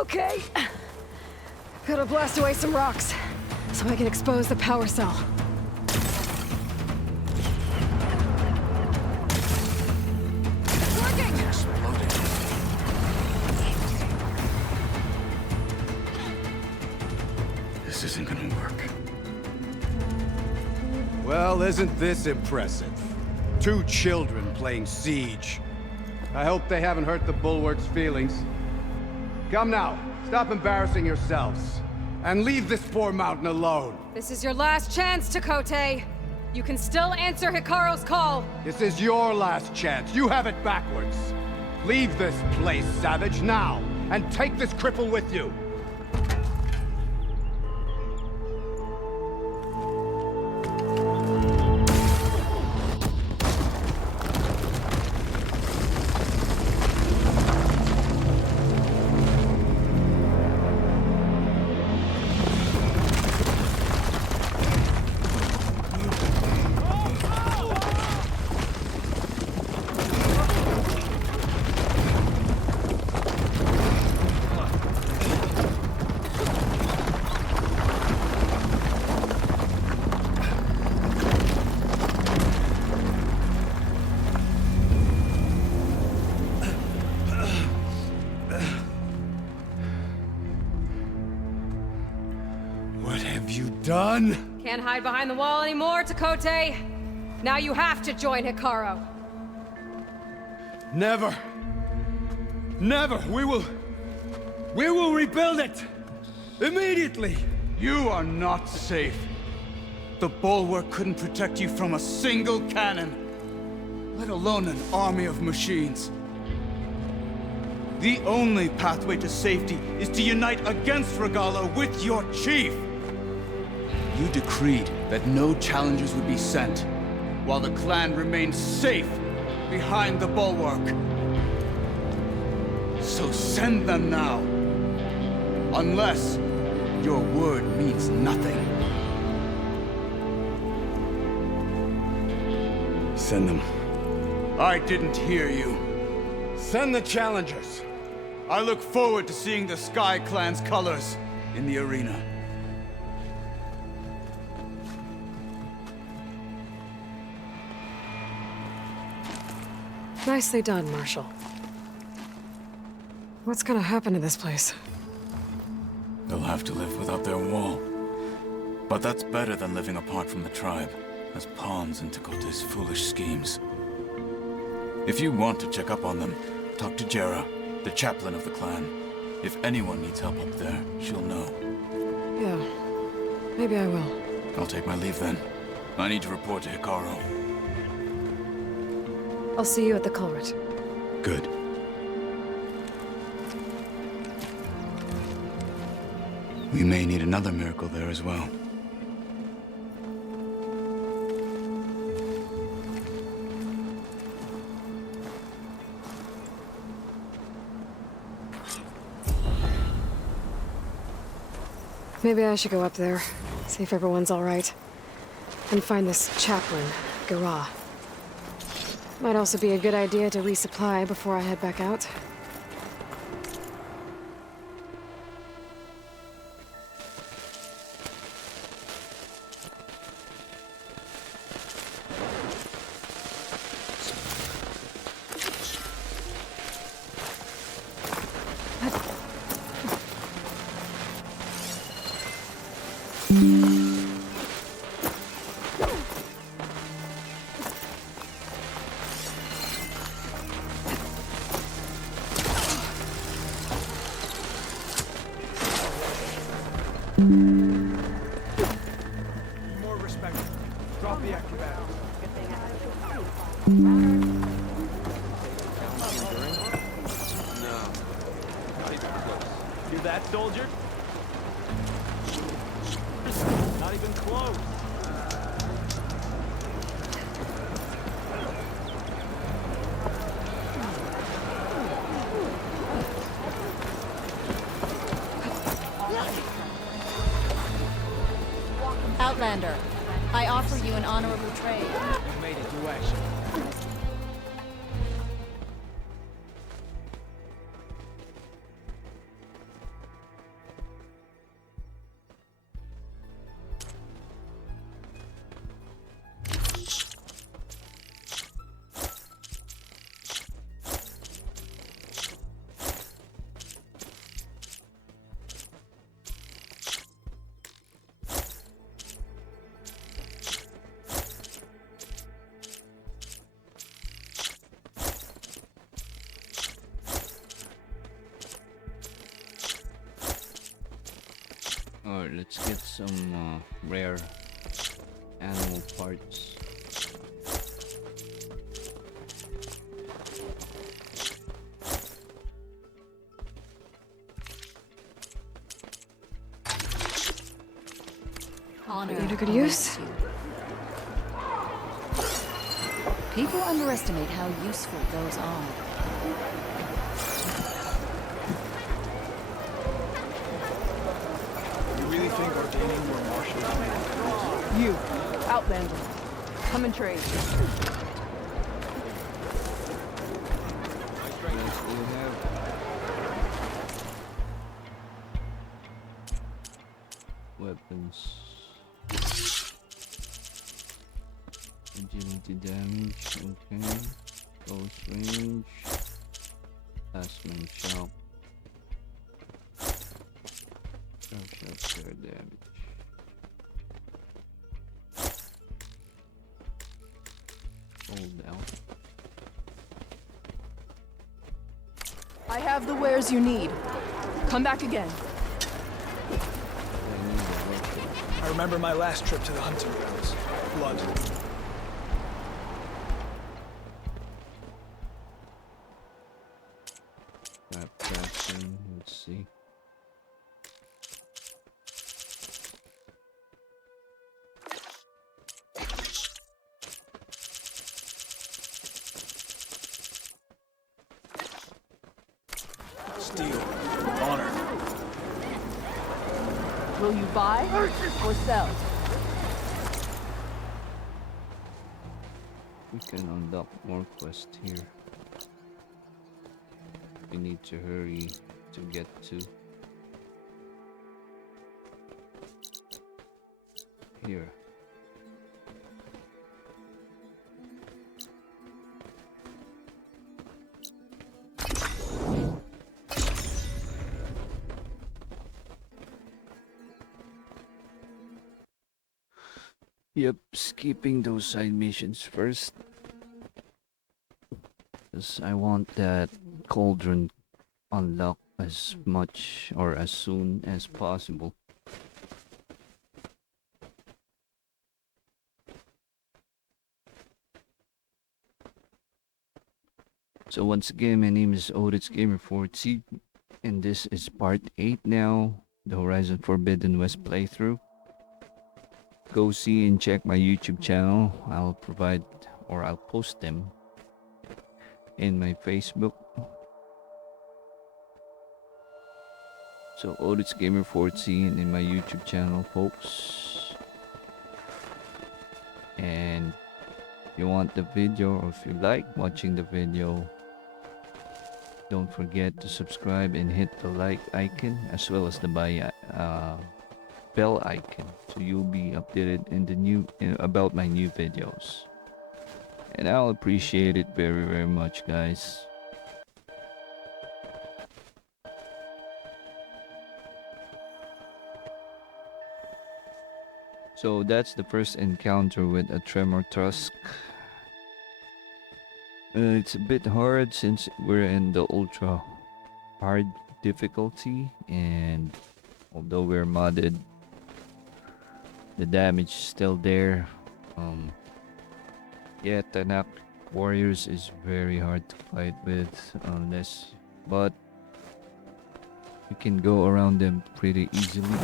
Okay. Gotta blast away some rocks, so I can expose the power cell. This isn't gonna work. Well, isn't this impressive? 2 children playing siege. I hope they haven't hurt the Bulwark's feelings. Come now, stop embarrassing yourselves. And leave this poor mountain alone. This is your last chance, Takote. You can still answer Hikaru's call. This is your last chance. You have it backwards. Leave this place, Savage, now. And take this cripple with you. Done? Can't hide behind the wall anymore, Takote. Now you have to join Hikaru. Never. Never. We will rebuild it. Immediately. You are not safe. The Bulwark couldn't protect you from a single cannon, let alone an army of machines. The only pathway to safety is to unite against Regala with your chief. You decreed that no challengers would be sent, while the clan remained safe behind the Bulwark. So send them now. Unless your word means nothing. Send them. I didn't hear you. Send the challengers. I look forward to seeing the Sky Clan's colors in the arena. Nicely done, Marshal. What's gonna happen to this place? They'll have to live without their wall. But that's better than living apart from the tribe, as pawns in Takote's foolish schemes. If you want to check up on them, talk to Jera, the chaplain of the clan. If anyone needs help up there, she'll know. Yeah, maybe I will. I'll take my leave then. I need to report to Hikaru. I'll see you at the culvert. Good. We may need another miracle there as well. Maybe I should go up there, see if everyone's all right. And find this chaplain, Gara. Might also be a good idea to resupply before I head back out. More respect. Drop the acrobat. No. Not even close. Hear that, soldier? Not even close. Outlander. I offer you an honorable trade. You made it to action. Alright, let's get some rare animal parts. Honor. Put it to good use. People underestimate how useful those are. You really think ordaining more marshals? You, Outlander. Come and trade. Weapons. Agility damage, okay. Close range. Plasma shock. Sharp tear damage. Hold down. I have the wares you need. Come back again. I remember my last trip to the hunting grounds. Blood. Crafting, let's see. Steel. Honor. Will you buy or sell? We can unlock more quests here. We need to hurry to get to here. Yep, skipping those side missions first. Because I want that cauldron unlocked as much or as soon as possible. So once again, my name is Otis Gamer 40, and this is part 8 now, the Horizon Forbidden West playthrough. Go see and check my YouTube channel. I'll post them in my Facebook. So Otis Gamer 40 and in my YouTube channel, folks. And if you want the video or if you like watching the video, don't forget to subscribe and hit the like icon as well as the bell icon so you'll be updated about my new videos. And I'll appreciate it very, very much, guys. So that's the first encounter with a Tremor Tusk. It's a bit hard since we're in the ultra hard difficulty, and although we're modded, the damage is still there. Yeah, Tenakth warriors is very hard to fight with, but you can go around them pretty easily.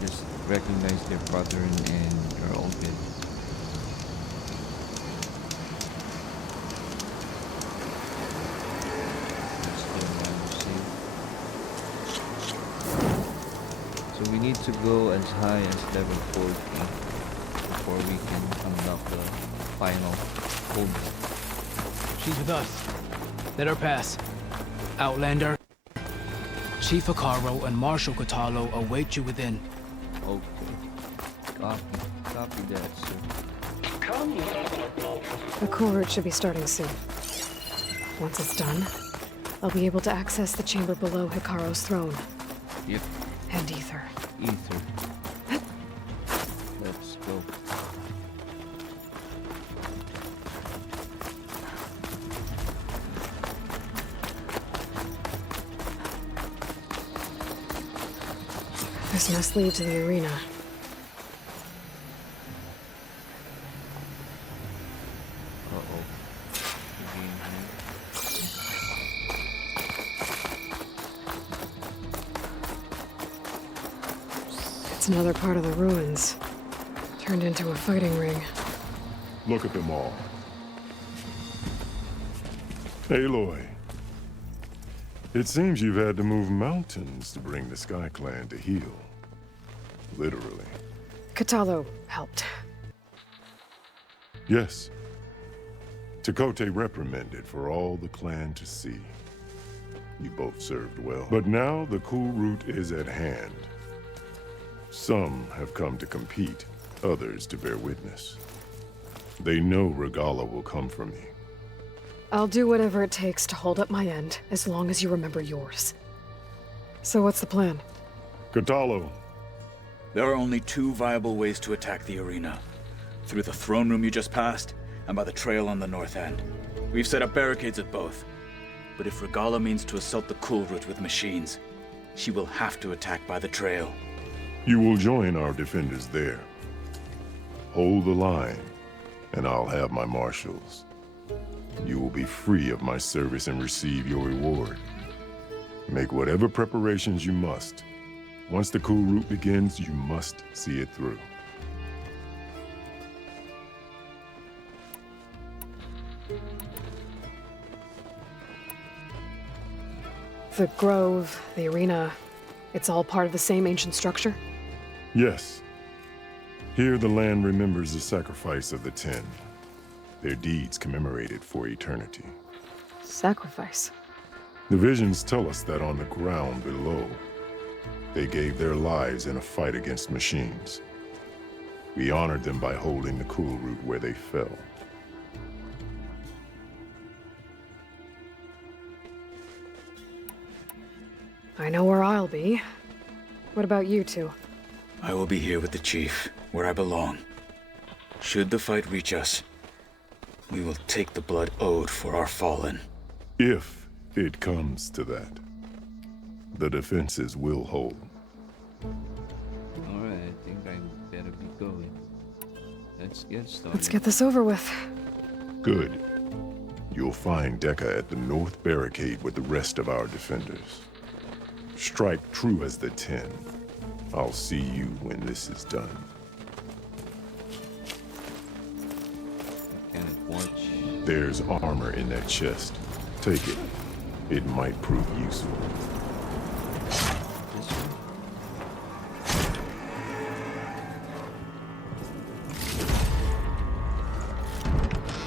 Just recognize their pattern and you're all good. So we need to go as high as level 40 before we can unlock the final hold. She's with us. Let her pass. Outlander. Chief Akaro and Marshal Katalo await you within. Okay. Copy that, sir. The cool route should be starting soon. Once it's done, I'll be able to access the chamber below Hikaru's throne. Yep. And Ether. Ether. Let's go. This must lead to the arena. It's another part of the ruins. Turned into a fighting ring. Look at them all. Aloy. It seems you've had to move mountains to bring the Sky Clan to heel. Literally. Katalo helped. Yes. Takote reprimanded for all the clan to see. You both served well. But now the cool route is at hand. Some have come to compete, others to bear witness. They know Regala will come for me. I'll do whatever it takes to hold up my end, as long as you remember yours. So what's the plan? Katalo. There are only two viable ways to attack the arena. Through the throne room you just passed, and by the trail on the north end. We've set up barricades at both. But if Regala means to assault the cool route with machines, she will have to attack by the trail. You will join our defenders there. Hold the line, and I'll have my marshals. You will be free of my service and receive your reward. Make whatever preparations you must. Once the cool route begins, you must see it through. The grove, the arena, it's all part of the same ancient structure? Yes. Here the land remembers the sacrifice of the 10. Their deeds commemorated for eternity. Sacrifice? The visions tell us that on the ground below, they gave their lives in a fight against machines. We honored them by holding the cool route where they fell. I know where I'll be. What about you two? I will be here with the chief, where I belong. Should the fight reach us, we will take the blood owed for our fallen. If it comes to that, the defenses will hold. Alright, I think I better be going. Let's get started. Let's get this over with. Good. You'll find Dekka at the north barricade with the rest of our defenders. Strike true as the 10. I'll see you when this is done. Can it watch? There's armor in that chest. Take it. It might prove useful.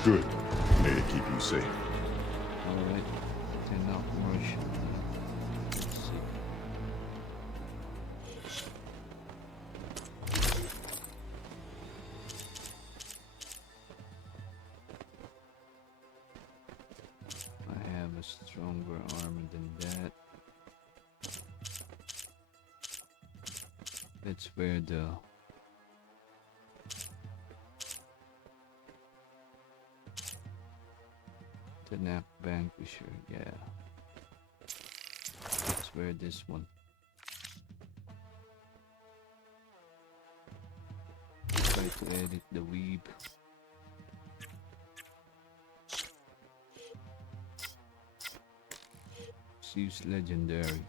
Good. May it keep you safe. Alright. Turn out Marshall. Let's see. I have a stronger armor than that. Let's wear the Tenakth Vanquisher, yeah. Let's wear this one. Try to edit the weeb. Use legendary.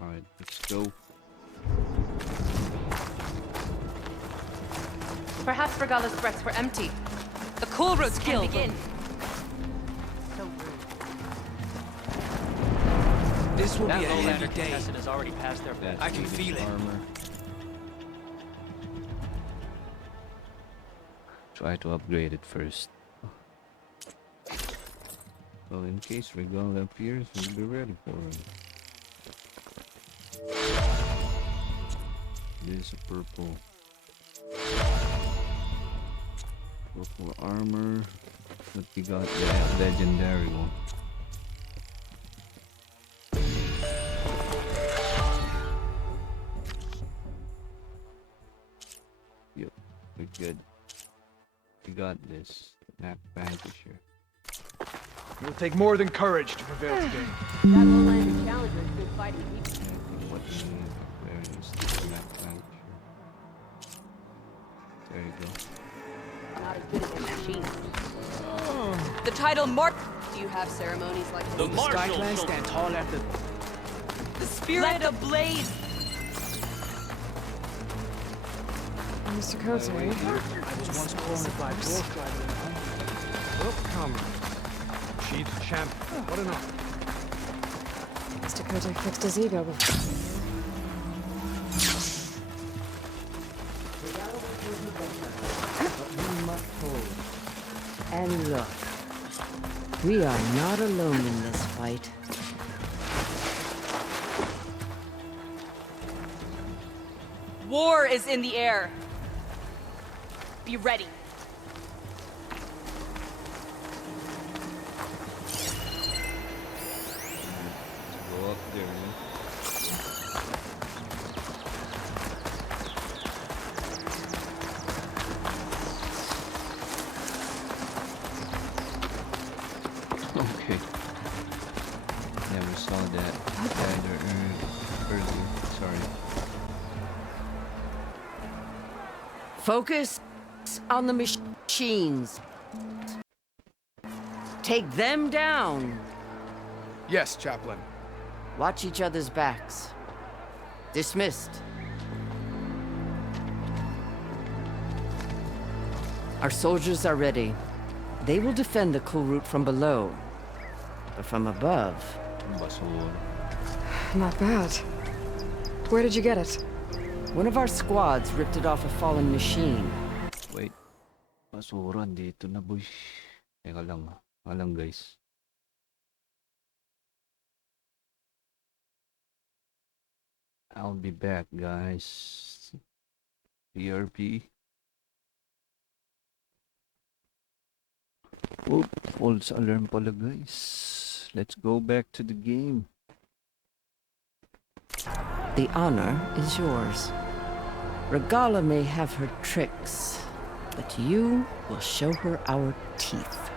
Alright, let's go. Perhaps Regala's threats were empty. The cool routes can begin. This will That be a heavy Lowlander day. contestant has already passed their best. I can feel it. Armor. Try to upgrade it first. Well, in case Regala appears, we'll be ready for him. This is purple. Purple armor. But we got the legendary one. Yep, we're good. We got this. Knack Vanquisher. It'll take more than courage to prevail today. That Lowlander challenger is good fighting people. What do you need? Where is the Knack Vanquisher? There you go. Not as good as the machine. The title Mark. Do you have ceremonies like this? The Sky Clan stand tall after The spirit ablaze. Mr. Cote, I was once cornered by dwarf driver in Hungary. Welcome. Chief champ. What an honor. Mr. Cote fixed his ego before. But we must hold. And look, we are not alone in this fight. War is in the air. Be ready. Go up there, man. Okay. Never saw that either earlier. Sorry. Focus on the machines. Take them down. Yes, Chaplain. Watch each other's backs. Dismissed. Our soldiers are ready. They will defend the cool route from below. But from above... Not bad. Where did you get it? One of our squads ripped it off a fallen machine. Wait. Basura dito na, boy. Teka lang. Alam, guys. I'll be back, guys. PRP. Oh, false alarm pala, guys. Let's go back to the game. The honor is yours. Regala may have her tricks, but you will show her our teeth.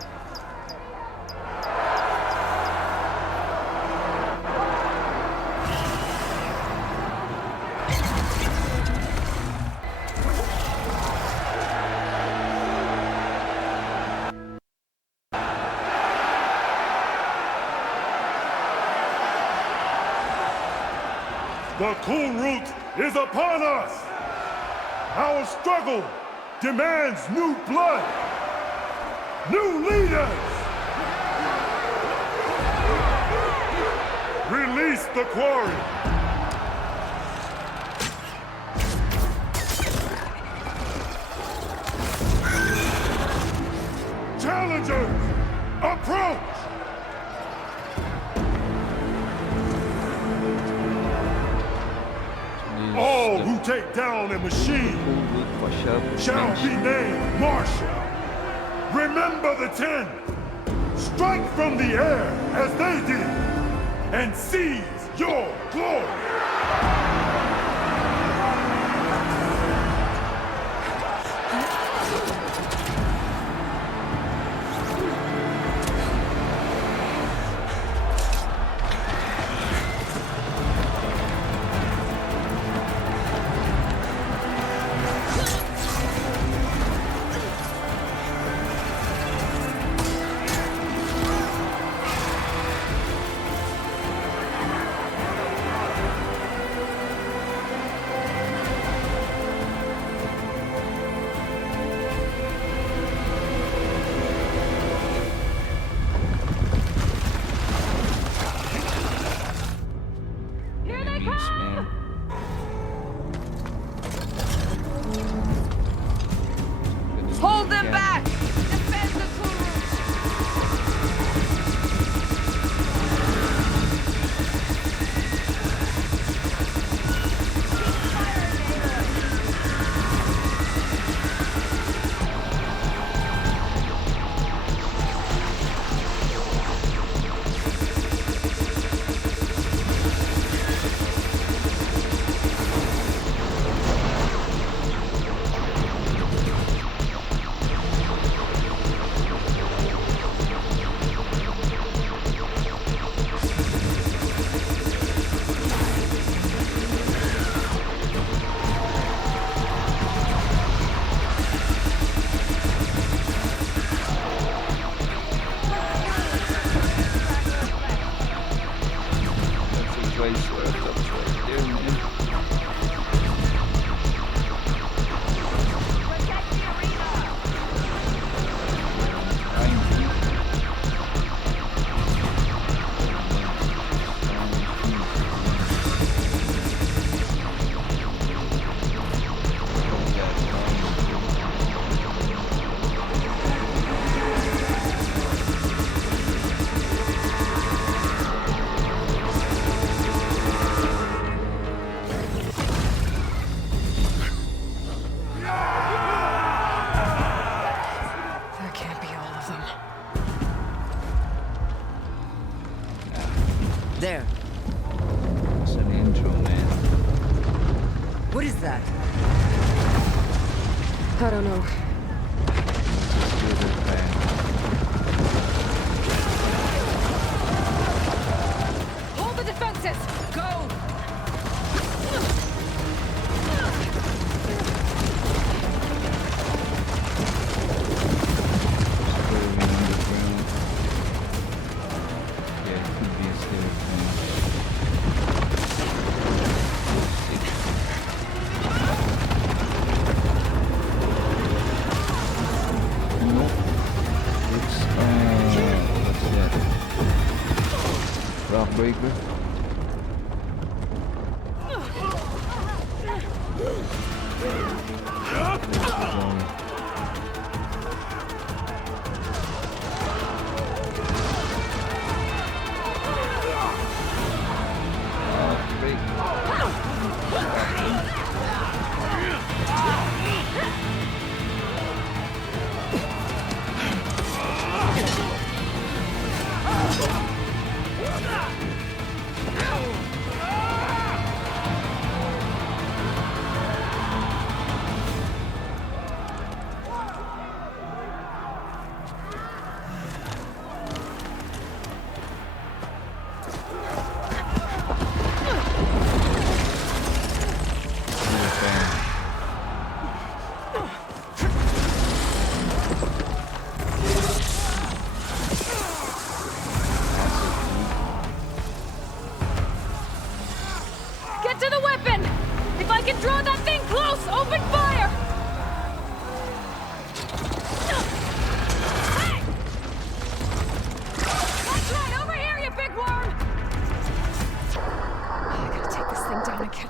The cool route is upon us! Our struggle demands new blood! New leaders! Release the quarry! Challengers, approach! All who take down a machine shall be named Marshal. Remember the 10. Strike from the air as they did, and seize your glory! Hold them back! Defend the Kurus! There. It's an intro, man. What is that? I don't know. Let's do the thing. Hold the defenses! Go! Breaker.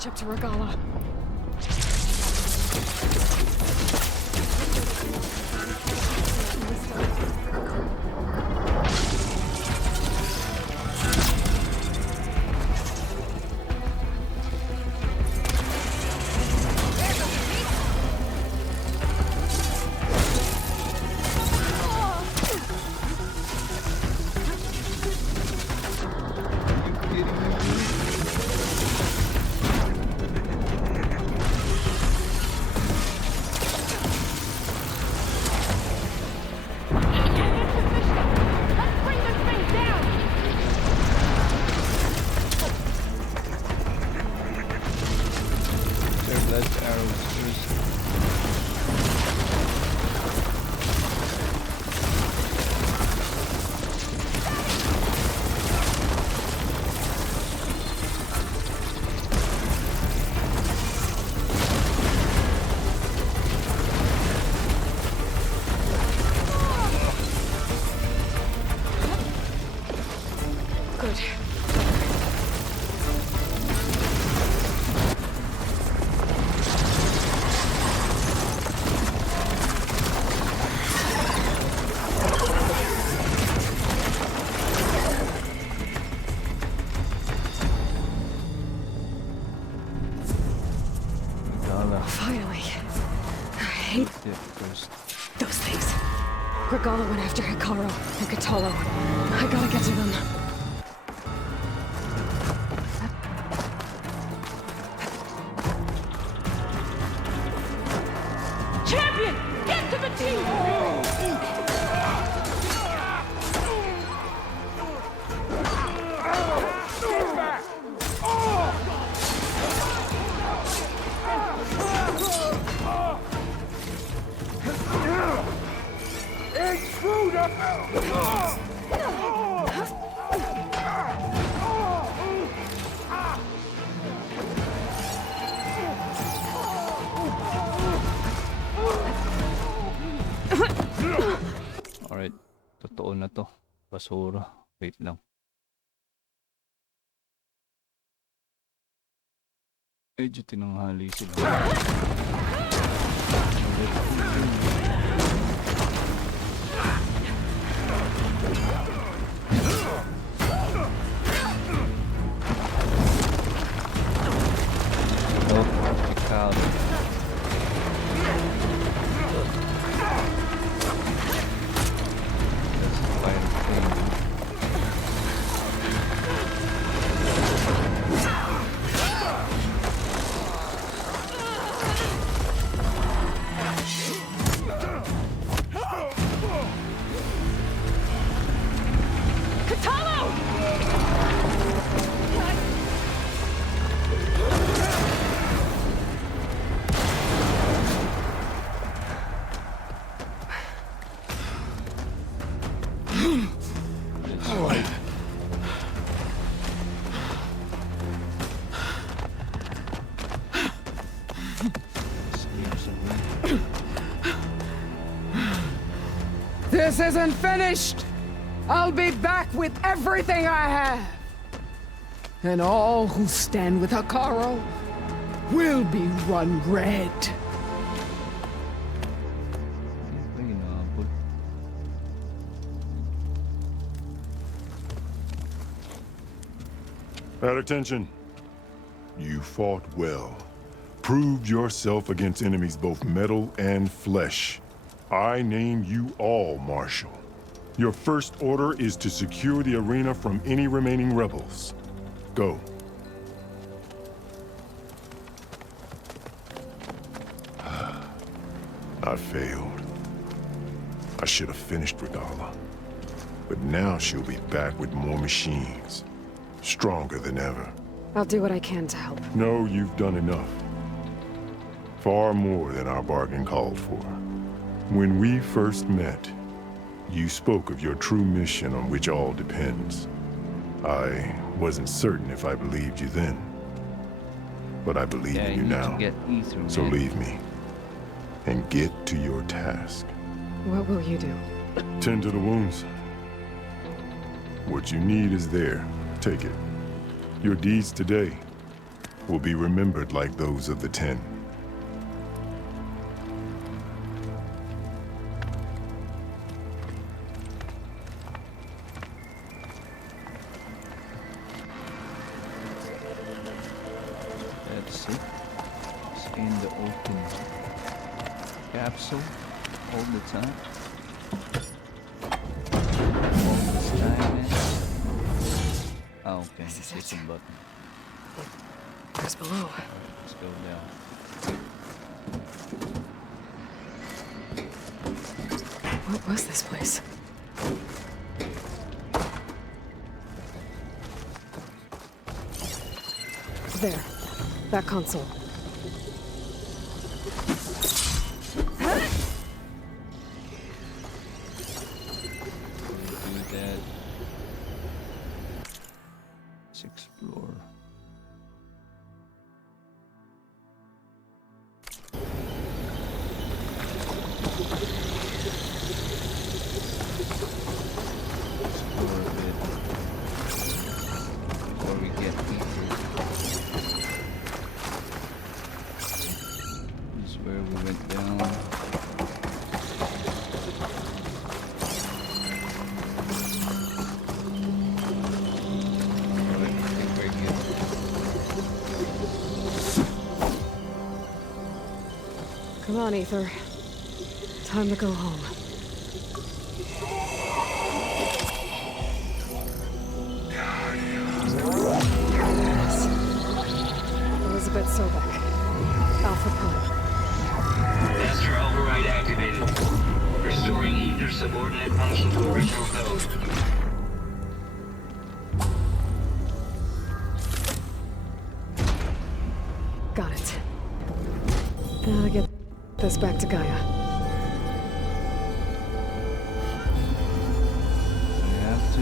Up to Regala. Gala went after Hikaru and Katalo. I gotta get to them. Champion! Get to the team! Alright, totoo na to. Basura. Wait lang. Medyo tinanghali sila. Oh, check out. This isn't finished! I'll be back with everything I have! And all who stand with Hikaru will be run red. At attention. You fought well. Proved yourself against enemies both metal and flesh. I name you all Marshal. Your first order is to secure the arena from any remaining rebels. Go. I failed. I should have finished Regala. But now she'll be back with more machines. Stronger than ever. I'll do what I can to help. No, you've done enough. Far more than our bargain called for. When we first met, you spoke of your true mission on which all depends. I wasn't certain if I believed you then. But I believe in you now. So leave me. And get to your task. What will you do? Tend to the wounds. What you need is there. Take it. Your deeds today will be remembered like those of the 10. That's it. It's in the open capsule all the time. All this time. Oh, okay. This is it. Button. Where's below? Let's go down. What was this place? There. That console. Do that. Let's explore. Explore a bit before we get deeper. This is where we went down. Come on, Aether. Time to go home. orbit Sobek. Alpha Prime. Master override activated. Restoring ether subordinate function to original code. Got it. Gotta get this back to Gaia. I have to.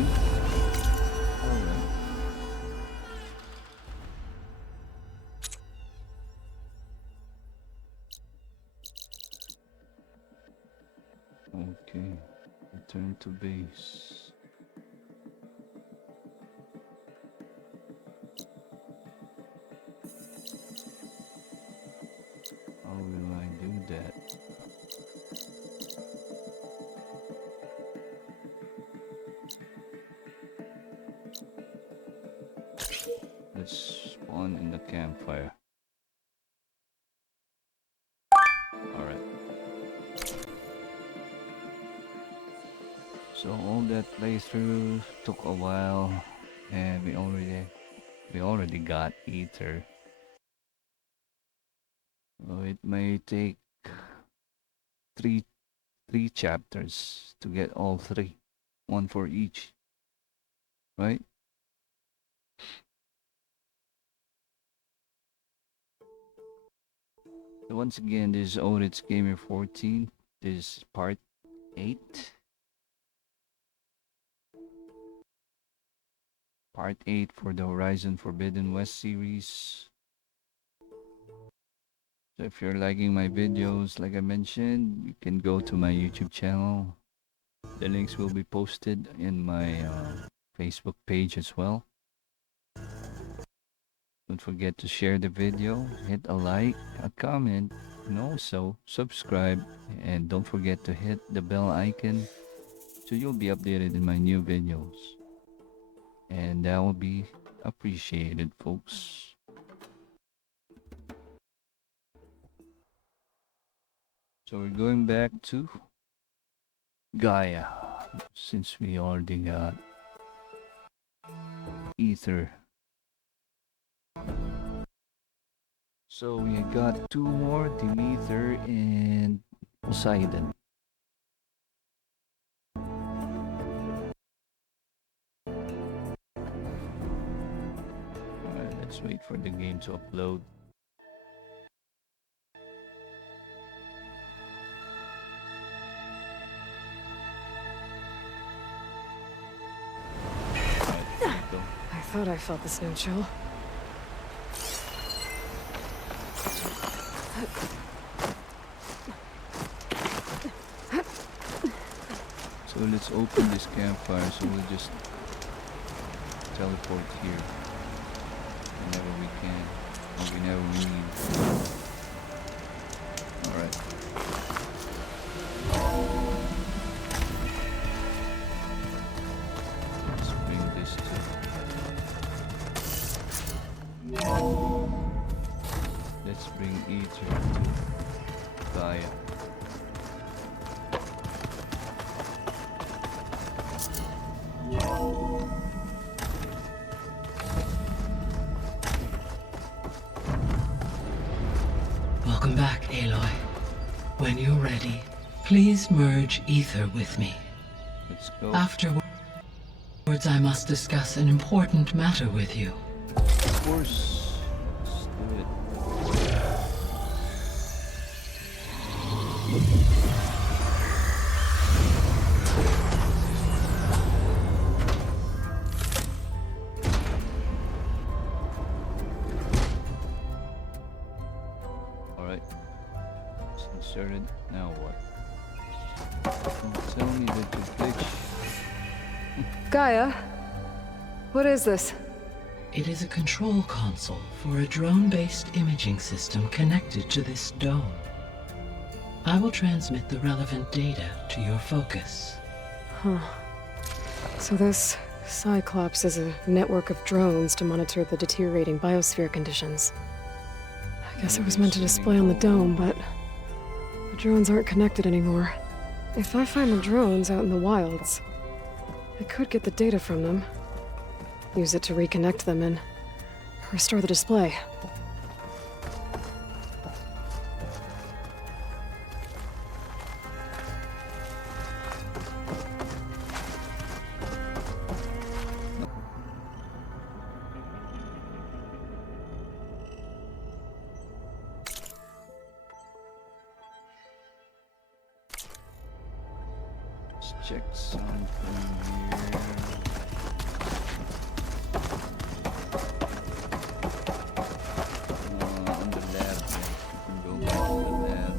Okay, return to base. How will I do that? Let's spawn in the campfire. Alright. So all that playthrough took a while, and we already got ether. So it may take three chapters to get all three, one for each, right? So once again, this is Orit's Gamer 14. This is part 8. Part 8 for the Horizon Forbidden West series. So if you're liking my videos, like I mentioned, you can go to my YouTube channel. The links will be posted in my Facebook page as well. Don't forget to share the video, hit a like, a comment, and also subscribe. And don't forget to hit the bell icon so you'll be updated in my new videos. And that will be appreciated, folks. So we're going back to Gaia, since we already got ether. So we got 2 more, Demeter and Poseidon. Alright, let's wait for the game to upload. I thought I felt the snow chill. So let's open this campfire, so we'll just teleport here whenever we can, or whenever we need. Alright. Let's bring this to... Let's bring ether to Gaia. Welcome back, Aloy. When you're ready, please merge ether with me. Let's go. Afterwards, I must discuss an important matter with you. Of course. Let's do it. Alright. It's inserted. Now what? Don't tell me that you glitch. Gaia? What is this? It is a control console for a drone-based imaging system connected to this dome. I will transmit the relevant data to your focus. Huh. So this Cyclops is a network of drones to monitor the deteriorating biosphere conditions. I guess it was meant to display on the dome, but the drones aren't connected anymore. If I find the drones out in the wilds, I could get the data from them, use it to reconnect them and restore the display. check something here. On the lab. You can go back to the lab.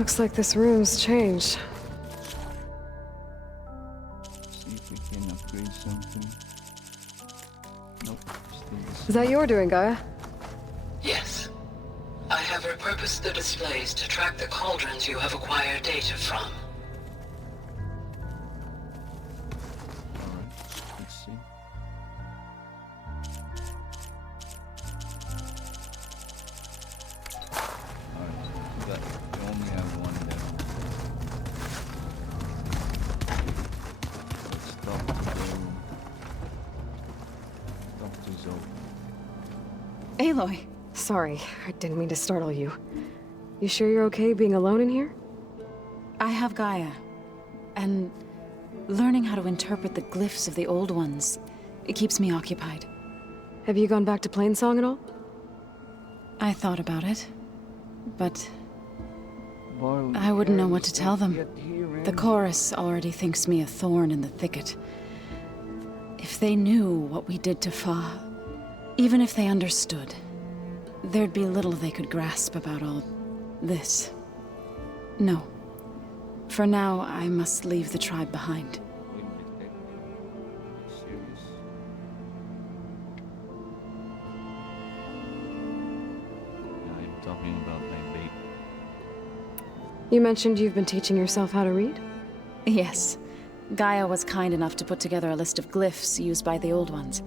Looks like this room's changed. See if we can upgrade something. Nope. Is that your doing, Gaia? Yes. I have repurposed the displays to track the cauldrons you have acquired data from. Alright, let's see. Alright, we only have one left. Let's talk to Zoe. Aloy! Sorry, I didn't mean to startle you. You sure you're okay being alone in here? I have Gaia. And learning how to interpret the glyphs of the old ones, it keeps me occupied. Have you gone back to Plainsong at all? I thought about it, but I wouldn't know what to tell them. The chorus already thinks me a thorn in the thicket. If they knew what we did to Fa, even if they understood, there'd be little they could grasp about all this. No. For now, I must leave the tribe behind. Serious? I'm talking about my baby. You mentioned you've been teaching yourself how to read? Yes. Gaia was kind enough to put together a list of glyphs used by the old ones.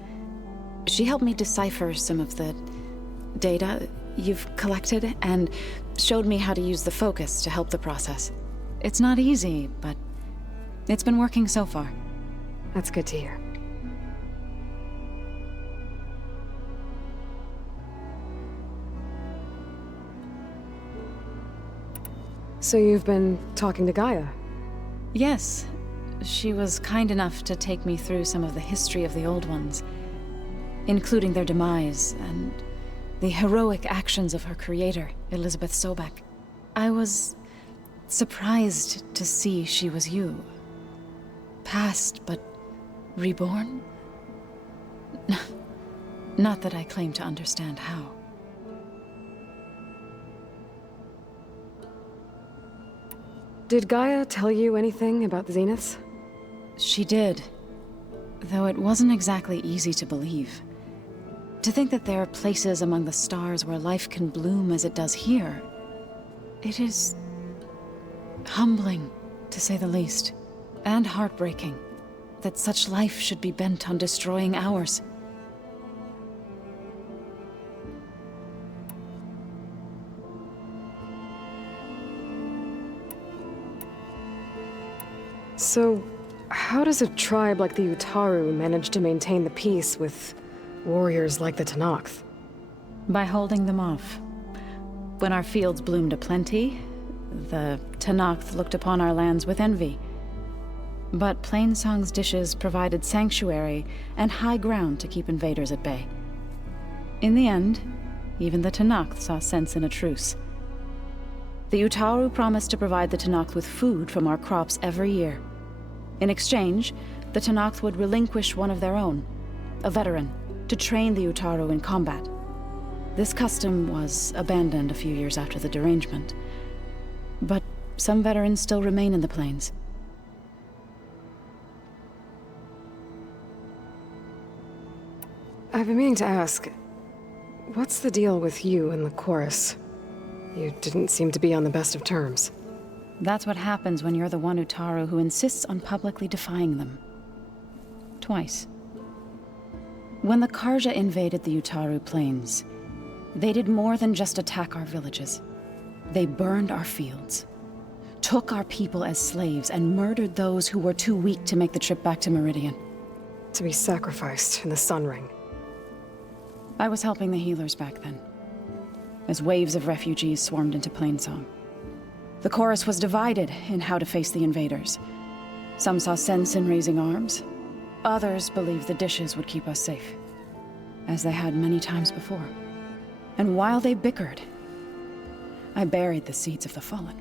She helped me decipher some of the data you've collected and showed me how to use the focus to help the process. It's not easy, but it's been working so far. That's good to hear. So you've been talking to Gaia? Yes. She was kind enough to take me through some of the history of the old ones, including their demise and the heroic actions of her creator, Elizabeth Sobek. I was surprised to see she was you. Past, but reborn? Not that I claim to understand how. Did Gaia tell you anything about the Zeniths? She did, though it wasn't exactly easy to believe. To think that there are places among the stars where life can bloom as it does here, it is humbling, to say the least, and heartbreaking that such life should be bent on destroying ours. So, how does a tribe like the Utaru manage to maintain the peace with warriors like the Tenakth? By holding them off. When our fields bloomed aplenty, the Tenakth looked upon our lands with envy. But Plainsong's dishes provided sanctuary and high ground to keep invaders at bay. In the end, even the Tenakth saw sense in a truce. The Utaru promised to provide the Tenakth with food from our crops every year. In exchange, the Tenakth would relinquish one of their own, a veteran, to train the Utaru in combat. This custom was abandoned a few years after the derangement, but some veterans still remain in the plains. I've been meaning to ask, what's the deal with you and the chorus? You didn't seem to be on the best of terms. That's what happens when you're the one Utaru who insists on publicly defying them. Twice. When the Karja invaded the Utaru plains, they did more than just attack our villages. They burned our fields, took our people as slaves, and murdered those who were too weak to make the trip back to Meridian. To be sacrificed in the Sun Ring. I was helping the healers back then, as waves of refugees swarmed into Plainsong. The chorus was divided in how to face the invaders. Some saw sense in raising arms, Others believed the dishes would keep us safe, as they had many times before. And while they bickered, I buried the seeds of the fallen.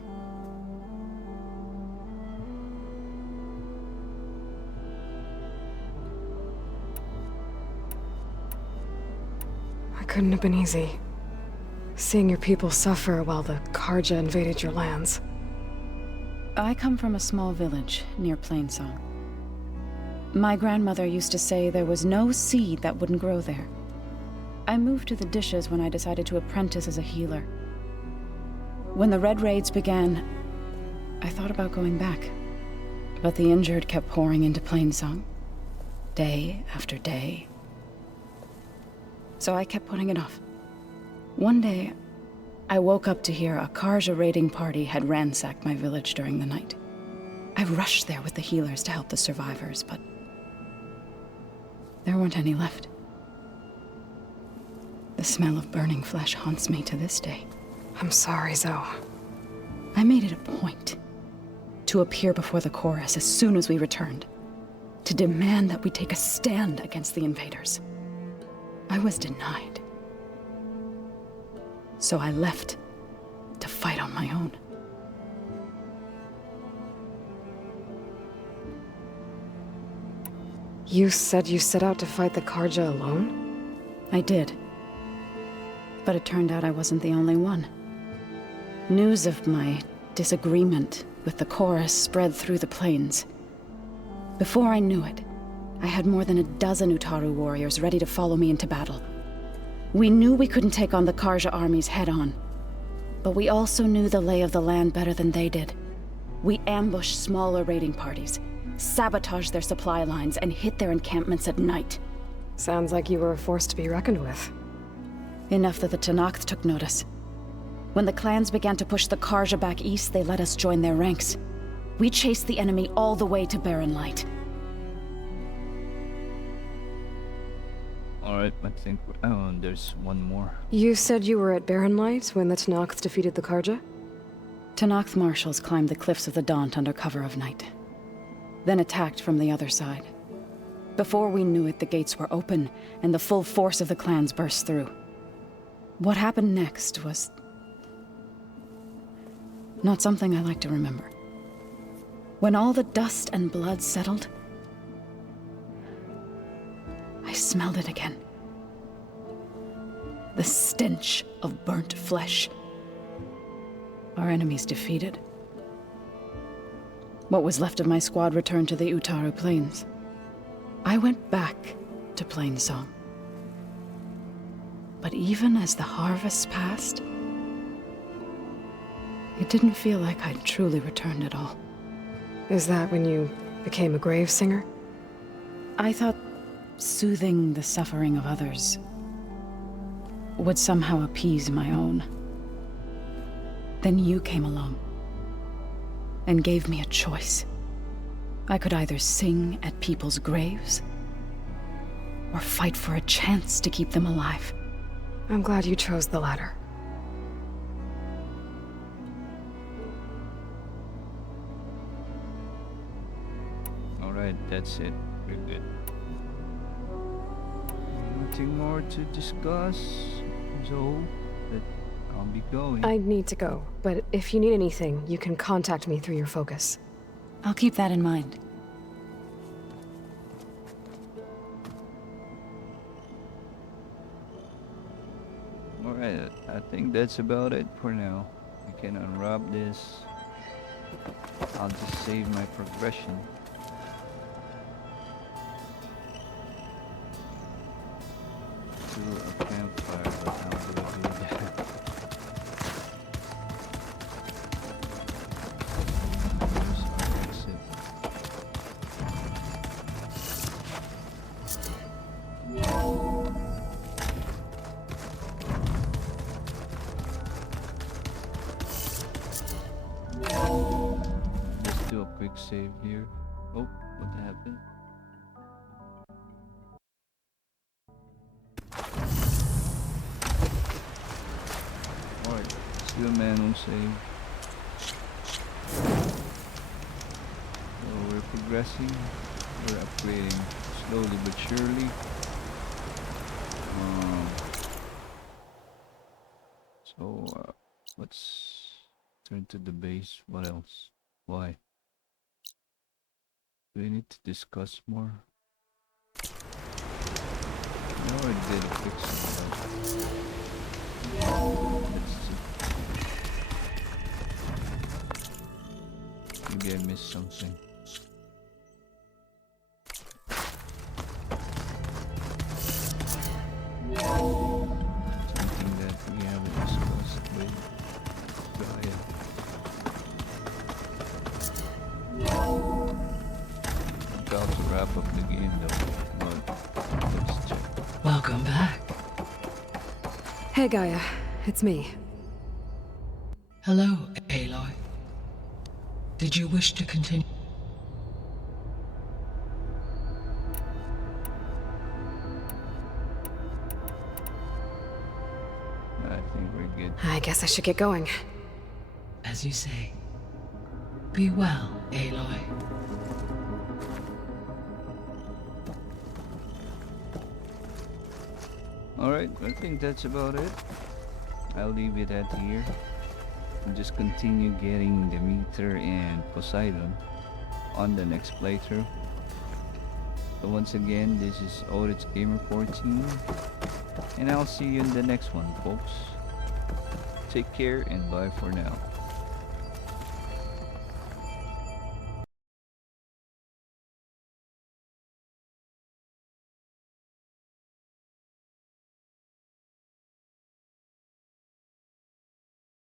It couldn't have been easy. Seeing your people suffer while the Karja invaded your lands. I come from a small village near Plainsong. My grandmother used to say there was no seed that wouldn't grow there. I moved to the dishes when I decided to apprentice as a healer. When the Red Raids began, I thought about going back. But the injured kept pouring into Plainsong, day after day. So I kept putting it off. One day, I woke up to hear a Karja raiding party had ransacked my village during the night. I rushed there with the healers to help the survivors, but there weren't any left. The smell of burning flesh haunts me to this day. I'm sorry, Zoe. I made it a point to appear before the chorus as soon as we returned, to demand that we take a stand against the invaders. I was denied. So I left to fight on my own. You said you set out to fight the Karja alone? I did. But it turned out I wasn't the only one. News of my disagreement with the chorus spread through the plains. Before I knew it, I had more than a dozen Utaru warriors ready to follow me into battle. We knew we couldn't take on the Karja armies head-on, but we also knew the lay of the land better than they did. We ambushed smaller raiding parties, sabotaged their supply lines, and hit their encampments at night. Sounds like you were a force to be reckoned with. Enough that the Tenakth took notice. When the clans began to push the Karja back east, they let us join their ranks. We chased the enemy all the way to Barren Light. Alright, I think... Oh, there's one more. You said you were at Barren Light when the Tenakth defeated the Karja? Tenakth marshals climbed the cliffs of the Daunt under cover of night, then attacked from the other side. Before we knew it, the gates were open, and the full force of the clans burst through. What happened next was... not something I like to remember. When all the dust and blood settled, I smelled it again. The stench of burnt flesh. Our enemies defeated. What was left of my squad returned to the Utaru Plains. I went back to Plainsong. But even as the harvests passed, it didn't feel like I'd truly returned at all. Is that when you became a grave singer? I thought soothing the suffering of others would somehow appease my own. Then you came along and gave me a choice. I could either sing at people's graves or fight for a chance to keep them alive. I'm glad you chose the latter. Alright, that's it. We're good. Nothing more to discuss, so I'll be going. I need to go, but if you need anything, you can contact me through your focus. I'll keep that in mind. Alright, I think that's about it for now. We can unwrap this. I'll just save my progression. To a campfire, but how do I do that? There's our exit. Let's do a quick save here. Oh, what happened? Alright, let's do a manual save. So we're progressing, we're upgrading slowly but surely. Let's turn to the base. What else? Why? Do we need to discuss more? I already did a fix. Let's see. Maybe I missed something. Something that we haven't discussed with Gaia. I'm about to wrap up the game though, but let's check. Welcome back. Hey, Gaia. It's me. Hello, Aloy. Did you wish to continue? I think we're good. I guess I should get going. As you say. Be well, Aloy. Alright, I think that's about it. I'll leave it at here. And just continue getting Demeter and Poseidon on the next playthrough. So once again, this is Orit's Gamer 14. And I'll see you in the next one, folks. Take care and bye for now.